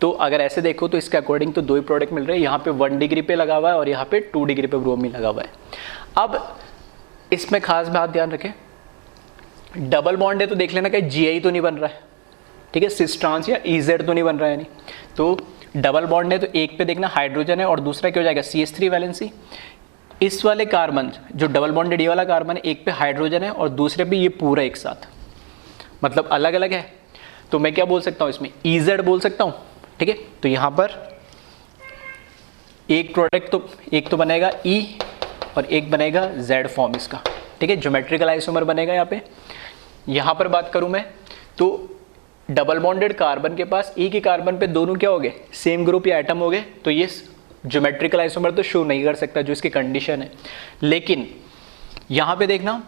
तो अगर ऐसे देखो तो इसके अकॉर्डिंग तो 2 ही प्रोडक्ट मिल रहे हैं। यहाँ पे 1 डिग्री पे लगा हुआ है और यहाँ पे 2 डिग्री पे ब्रोमीन लगा हुआ है। अब इसमें खास बात ध्यान रखें, डबल बॉन्ड है तो देख लेना कहीं GI तो नहीं बन रहा है, ठीक है, सिस ट्रांस या EZ तो नहीं बन रहा है। नहीं तो डबल बॉन्ड है तो एक पे देखना हाइड्रोजन है और दूसरा क्या हो जाएगा, CH3 वैलेंसी। इस वाले कार्बन जो डबल बॉन्डेड ये वाला कार्बन है, एक पे हाइड्रोजन है और दूसरे पे ये पूरा एक साथ, मतलब अलग अलग है। तो मैं क्या बोल सकता हूँ इसमें, EZ बोल सकता हूँ, ठीक है। तो यहाँ पर एक प्रोडक्ट तो एक तो बनेगा E और एक बनेगा Z फॉर्म इसका, ठीक है, ज्योमेट्रिकल आइसोमर बनेगा यहाँ पे। यहाँ पर बात करूँ मैं तो डबल बॉन्डेड कार्बन के पास E के कार्बन पे दोनों क्या हो गए, सेम ग्रुप या एटम हो गए, तो ये ज्योमेट्रिकल आइसोमर तो शो नहीं कर सकता जो इसकी कंडीशन है। लेकिन यहाँ पे देखना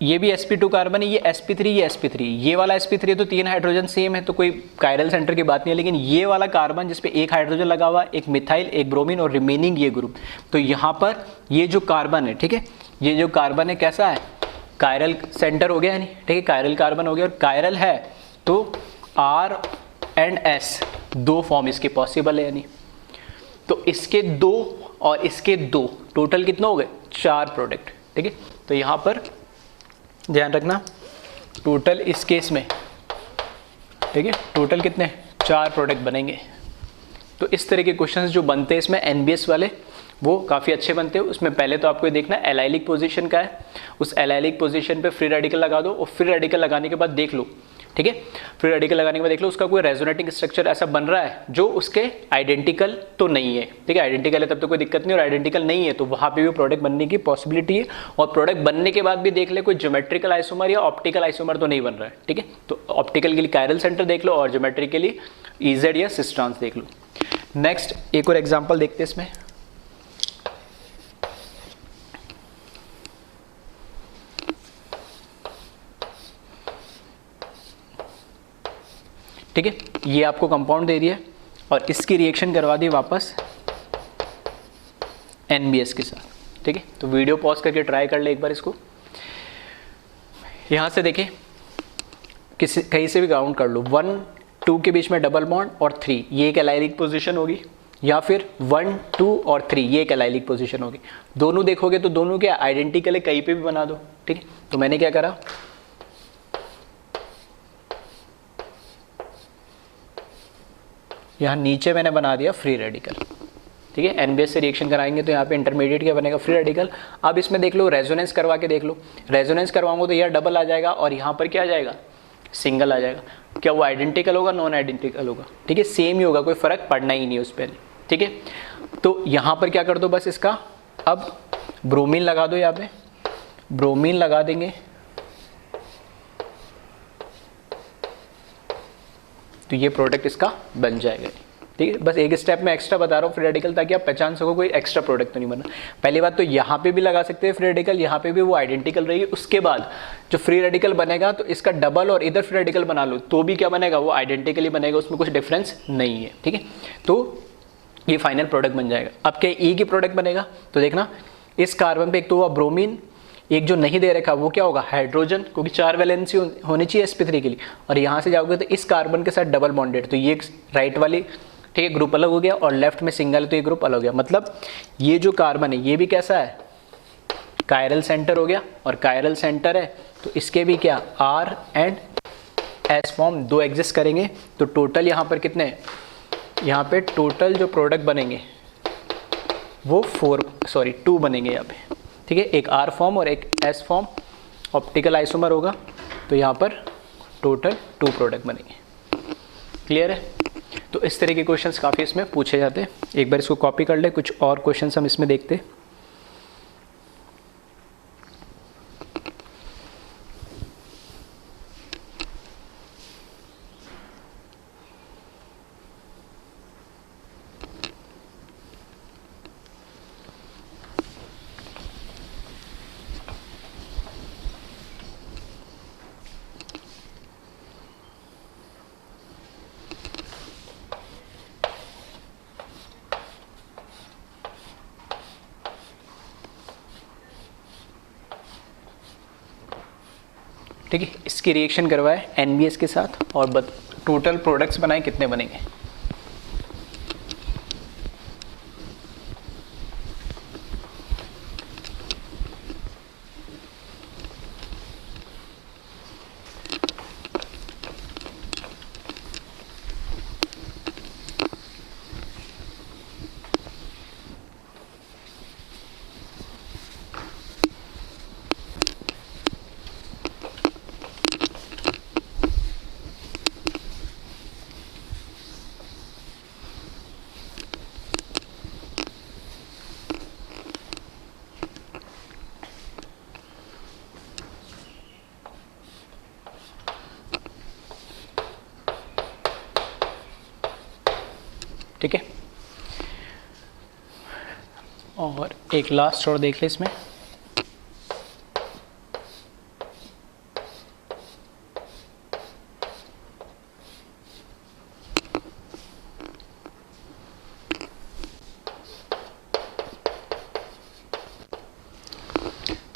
ये भी sp2 कार्बन है, ये sp3, ये sp3, ये वाला sp3 है तो 3 हाइड्रोजन सेम है तो कोई कायरल सेंटर की बात नहीं है। लेकिन ये वाला कार्बन जिसपे एक हाइड्रोजन लगा हुआ, एक मिथाइल, एक ब्रोमीन और रिमेनिंग ये ग्रुप, तो यहाँ पर ये जो कार्बन है, ठीक है, ये जो कार्बन है कैसा है, कायरल सेंटर हो गया है, नहीं, ठीक है, कायरल कार्बन हो गया। और कायरल है तो R एंड S 2 फॉर्म इसके पॉसिबल है, यानी तो इसके 2 और इसके 2 टोटल कितना हो गए, 4 प्रोडक्ट, ठीक है। तो यहाँ पर ध्यान रखना टोटल इस केस में, ठीक है, टोटल कितने, 4 प्रोडक्ट बनेंगे। तो इस तरह के क्वेश्चंस जो बनते हैं इसमें NBS वाले वो काफ़ी अच्छे बनते हैं। उसमें पहले तो आपको देखना एलाइलिक पोजीशन का है, उस एलाइलिक पोजीशन पे फ्री रेडिकल लगा दो और फ्री रेडिकल लगाने के बाद देख लो, ठीक है, फ्री रेडिकल लगाने के बाद देख लो उसका कोई रेजोनेटिंग स्ट्रक्चर ऐसा बन रहा है जो उसके आइडेंटिकल तो नहीं है, ठीक है, आइडेंटिकल है तब तो कोई दिक्कत नहीं, और आइडेंटिकल नहीं है तो वहाँ पे भी प्रोडक्ट बनने की पॉसिबिलिटी है। और प्रोडक्ट बनने के बाद भी देख ले कोई ज्योमेट्रिकल आइसोमर या ऑप्टिकल आइसोमर तो नहीं बन रहा है, ठीक है। तो ऑप्टिकल के लिए कायरल सेंटर देख लो और ज्योमेट्रिक के लिए EZ या सिस ट्रांस देख लो। नेक्स्ट एक और एग्जाम्पल देखते हैं इसमें, ठीक है, ये आपको कंपाउंड दे रही है और इसकी रिएक्शन करवा दी वापस NBS के साथ, ठीक है। तो वीडियो पॉज करके ट्राई कर ले एक बार इसको। यहाँ से देखें किसी कहीं से भी काउंट कर लो, 1 2 के बीच में डबल बॉन्ड और 3, ये एक एलाइलिक पोजीशन होगी, या फिर 1 2 और 3 ये एक एलाइलिक पोजीशन होगी। दोनों देखोगे तो दोनों के आइडेंटिकल है, कहीं पे भी बना दो, ठीक है। तो मैंने क्या करा, यहाँ नीचे मैंने बना दिया फ्री रेडिकल, ठीक है। NBS से रिएक्शन कराएंगे तो यहाँ पे इंटरमीडिएट क्या बनेगा, फ्री रेडिकल। अब इसमें देख लो रेजोनेंस करवा के देख लो, रेजोनेंस करवाऊंगा तो यह डबल आ जाएगा और यहाँ पर क्या आ जाएगा, सिंगल आ जाएगा। क्या वो आइडेंटिकल होगा, नॉन आइडेंटिकल होगा, ठीक है, सेम ही होगा, कोई फर्क पड़ना ही नहीं है उस पर, ठीक है। तो यहाँ पर क्या कर दो, बस इसका अब ब्रोमीन लगा दो, यहाँ पे ब्रोमीन लगा देंगे तो ये प्रोडक्ट इसका बन जाएगा, ठीक है। बस एक स्टेप में एक्स्ट्रा बता रहा हूँ फ्री रेडिकल, ताकि आप पहचान सको कोई एक्स्ट्रा प्रोडक्ट तो नहीं बना। पहली बात तो यहाँ पे भी लगा सकते हैं फ्री रेडिकल, यहाँ पे भी वो आइडेंटिकल रहेगी। उसके बाद जो फ्री रेडिकल बनेगा तो इसका डबल और इधर फ्री रेडिकल बना लो तो भी क्या बनेगा, वो आइडेंटिकली बनेगा, उसमें कुछ डिफरेंस नहीं है, ठीक है। तो ये फाइनल प्रोडक्ट बन जाएगा। अब क्या E की प्रोडक्ट बनेगा, तो देखना इस कार्बन पे एक तो हुआ ब्रोमीन, एक जो नहीं दे रखा वो क्या होगा, हाइड्रोजन, क्योंकि 4 वैलेंसी होनी चाहिए sp3 के लिए। और यहाँ से जाओगे तो इस कार्बन के साथ डबल बॉन्डेड, तो ये राइट वाली, ठीक है, ग्रुप अलग हो गया, और लेफ्ट में सिंगल है तो ये ग्रुप अलग हो गया। मतलब ये जो कार्बन है ये भी कैसा है, कायरल सेंटर हो गया, और कायरल सेंटर है तो इसके भी क्या R and S form 2 exist करेंगे। तो टोटल यहाँ पर कितने, यहाँ पे टोटल जो प्रोडक्ट बनेंगे वो 2 बनेंगे यहाँ पे, ठीक है, एक R फॉर्म और एक S फॉर्म, ऑप्टिकल आइसोमर होगा, तो यहाँ पर टोटल 2 प्रोडक्ट बनेंगे। क्लियर है। तो इस तरह के क्वेश्चंस काफ़ी इसमें पूछे जाते हैं। एक बार इसको कॉपी कर ले, कुछ और क्वेश्चंस हम इसमें देखते हैं। ठीक है, इसकी रिएक्शन करवाए NBS के साथ और टोटल प्रोडक्ट्स बनाए, कितने बनेंगे। ठीक है, और एक लास्ट और देख ले इसमें।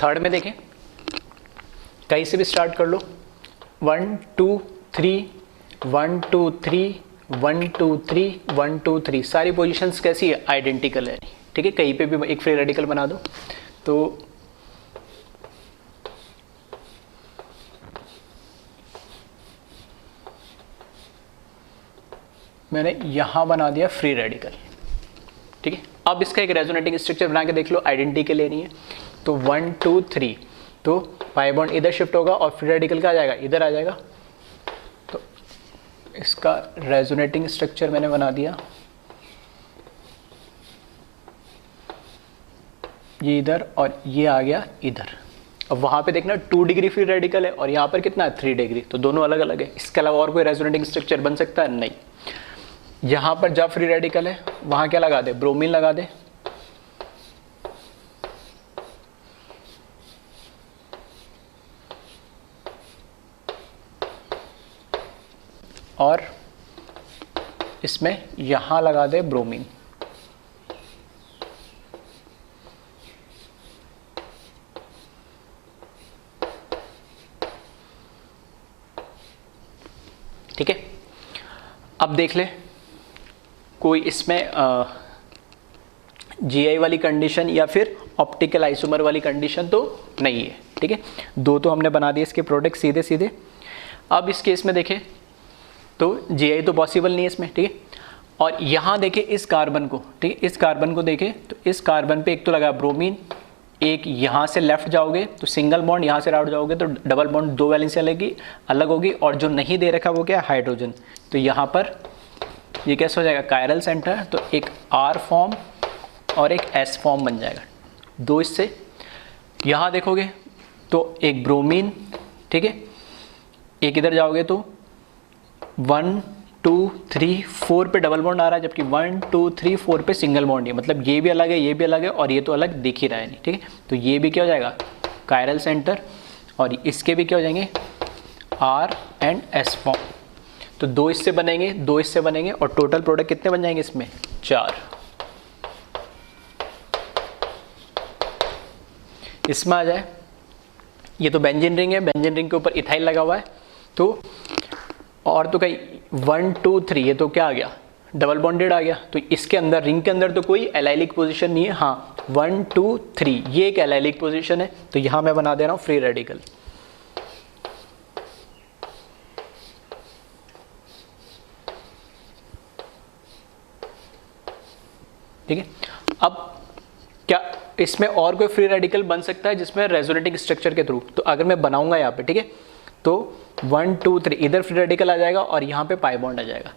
थर्ड में देखें, कहीं से भी स्टार्ट कर लो, 1 2 3 1 2 3 1 2 3 1 2 3, सारी पोजीशंस कैसी है, आइडेंटिकल है। ठीक है, कहीं पे भी एक फ्री रेडिकल बना दो। तो मैंने यहां बना दिया फ्री रेडिकल। ठीक है, अब इसका एक रेजोनेटिंग स्ट्रक्चर बना के देख लो, आइडेंटिकल लेनी है। तो 1 2 3, तो पाई बॉन्ड इधर शिफ्ट होगा और फ्री रेडिकल का आ जाएगा, इधर आ जाएगा। तो इसका रेजोनेटिंग स्ट्रक्चर मैंने बना दिया, ये इधर और ये आ गया इधर। अब वहां पे देखना 2 डिग्री फ्री रेडिकल है और यहाँ पर कितना है 3 डिग्री, तो दोनों अलग अलग है। इसके अलावा और कोई रेजोनेटिंग स्ट्रक्चर बन सकता है, नहीं। यहाँ पर जब फ्री रेडिकल है वहां क्या लगा दे, ब्रोमीन लगा दे, और इसमें यहां लगा दे ब्रोमीन। ठीक है, अब देख ले कोई इसमें GI वाली कंडीशन या फिर ऑप्टिकल आइसोमर वाली कंडीशन तो नहीं है। ठीक है, दो तो हमने बना दिए इसके प्रोडक्ट सीधे सीधे। अब इस केस में देखें तो GI तो पॉसिबल नहीं है इसमें। ठीक है, और यहाँ देखें इस कार्बन को, ठीक है, इस कार्बन को देखें तो इस कार्बन पे एक तो लगा ब्रोमीन, एक यहाँ से लेफ्ट जाओगे तो सिंगल बॉन्ड, यहाँ से राउट जाओगे तो डबल बॉन्ड, 2 वैलेंसी अलग होगी, और जो नहीं दे रखा वो क्या है, हाइड्रोजन। तो यहाँ पर ये कैसे हो जाएगा, कायरल सेंटर, तो एक R फॉर्म और एक S फॉर्म बन जाएगा। दो इससे यहाँ देखोगे तो एक ब्रोमीन, ठीक है, एक इधर जाओगे तो 1 2 3 4 पे डबल बॉन्ड आ रहा है, जबकि 1 2 3 4 पे सिंगल बॉन्ड है। मतलब ये भी अलग है, ये भी अलग है, और ये तो अलग दिख ही रहा है नहीं। ठीक है, तो ये भी क्या हो जाएगा, कायरल सेंटर, और इसके भी क्या हो जाएंगे, R एंड S फॉर्म। तो दो इससे बनेंगे, दो इससे बनेंगे, और टोटल प्रोडक्ट कितने बन जाएंगे इसमें, 4। इसमें आ जाए, ये तो बेंजीन रिंग है, बेंजीन रिंग के ऊपर इथाइल लगा हुआ है, तो और तो कहीं 1 2 3, ये तो क्या आ गया, डबल बॉन्डेड आ गया। तो इसके अंदर, रिंग के अंदर तो कोई एलाइलिक पोजीशन नहीं है। हाँ, 1 2 3 ये एक एलाइलिक पोजीशन है, तो यहां मैं बना दे रहा हूं फ्री रेडिकल। ठीक है, अब क्या इसमें और कोई फ्री रेडिकल बन सकता है जिसमें रेजोनेटिंग स्ट्रक्चर के थ्रू? तो अगर मैं बनाऊंगा यहाँ पे, ठीक है, तो 1 2 3 इधर फ्री रेडिकल आ जाएगा और यहाँ पे पाई बॉन्ड आ जाएगा।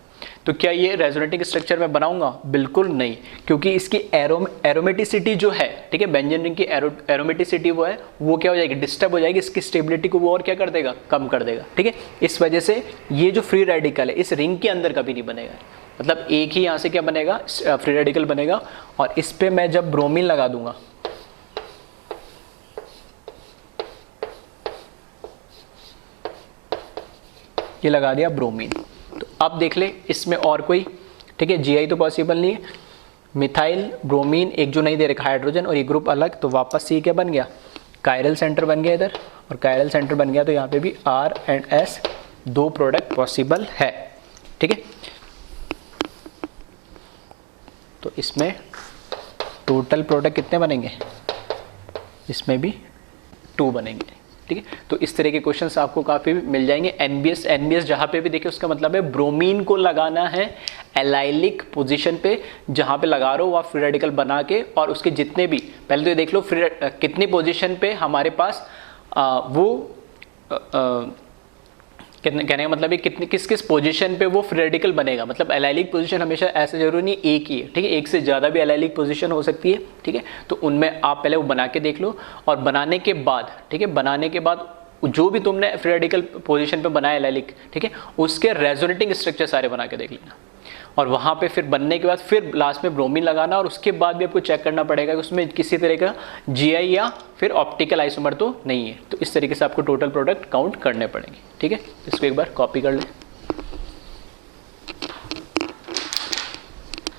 तो क्या ये रेजोनेटिंग स्ट्रक्चर में बनाऊंगा? बिल्कुल नहीं, क्योंकि इसकी एरोमेटिसिटी जो है, ठीक है, बेंजीन रिंग की एरोमेटिसिटी वो है, वो क्या हो जाएगी, डिस्टर्ब हो जाएगी। इसकी स्टेबिलिटी को वो और क्या कर देगा, कम कर देगा। ठीक है, इस वजह से ये जो फ्री रेडिकल है इस रिंग के अंदर कभी नहीं बनेगा। मतलब एक ही यहाँ से क्या बनेगा, फ्री रेडिकल बनेगा, और इस पे मैं जब ब्रोमीन लगा दूंगा, ये लगा दिया ब्रोमीन, तो अब देख ले इसमें और कोई, ठीक है, GI तो पॉसिबल नहीं है, मिथाइल ब्रोमीन, एक जो नहीं दे रखा हाइड्रोजन, और ये ग्रुप अलग, तो वापस C क्या बन गया, कायरल सेंटर बन गया इधर और कायरल सेंटर बन गया, तो यहाँ पे भी R and S 2 product possible है। ठीक है, तो इसमें टोटल प्रोडक्ट कितने बनेंगे, इसमें भी 2 बनेंगे। ठीक है, तो इस तरह के क्वेश्चंस आपको काफ़ी मिल जाएंगे। एनबीएस जहाँ पे भी देखिए उसका मतलब है ब्रोमीन को लगाना है एलाइलिक पोजीशन पे, जहाँ पे लगा रहे हो आप फ्री रेडिकल बना के, और उसके जितने भी, पहले तो ये देख लो फ्री कितनी पोजीशन पे हमारे पास कहने का मतलब है कितने किस किस पोजीशन पे वो फ्री रेडिकल बनेगा। मतलब एलाइलिक पोजीशन हमेशा ऐसा जरूरी नहीं एक ही है। ठीक है, एक से ज़्यादा भी एलाइलिक पोजीशन हो सकती है। ठीक है, तो उनमें आप पहले वो बना के देख लो, और बनाने के बाद, ठीक है, बनाने के बाद जो भी तुमने फ्री रेडिकल पोजीशन पे बनाया एलाइलिक, ठीक है, उसके रेजोनेटिंग स्ट्रक्चर सारे बना के देख लेना, और वहाँ पे फिर बनने के बाद फिर लास्ट में ब्रोमीन लगाना, और उसके बाद भी आपको चेक करना पड़ेगा कि उसमें किसी तरह का जीआई या फिर ऑप्टिकल आइसोमर तो नहीं है। तो इस तरीके से आपको टोटल प्रोडक्ट काउंट करने पड़ेंगे। ठीक है, इसको एक बार कॉपी कर लें।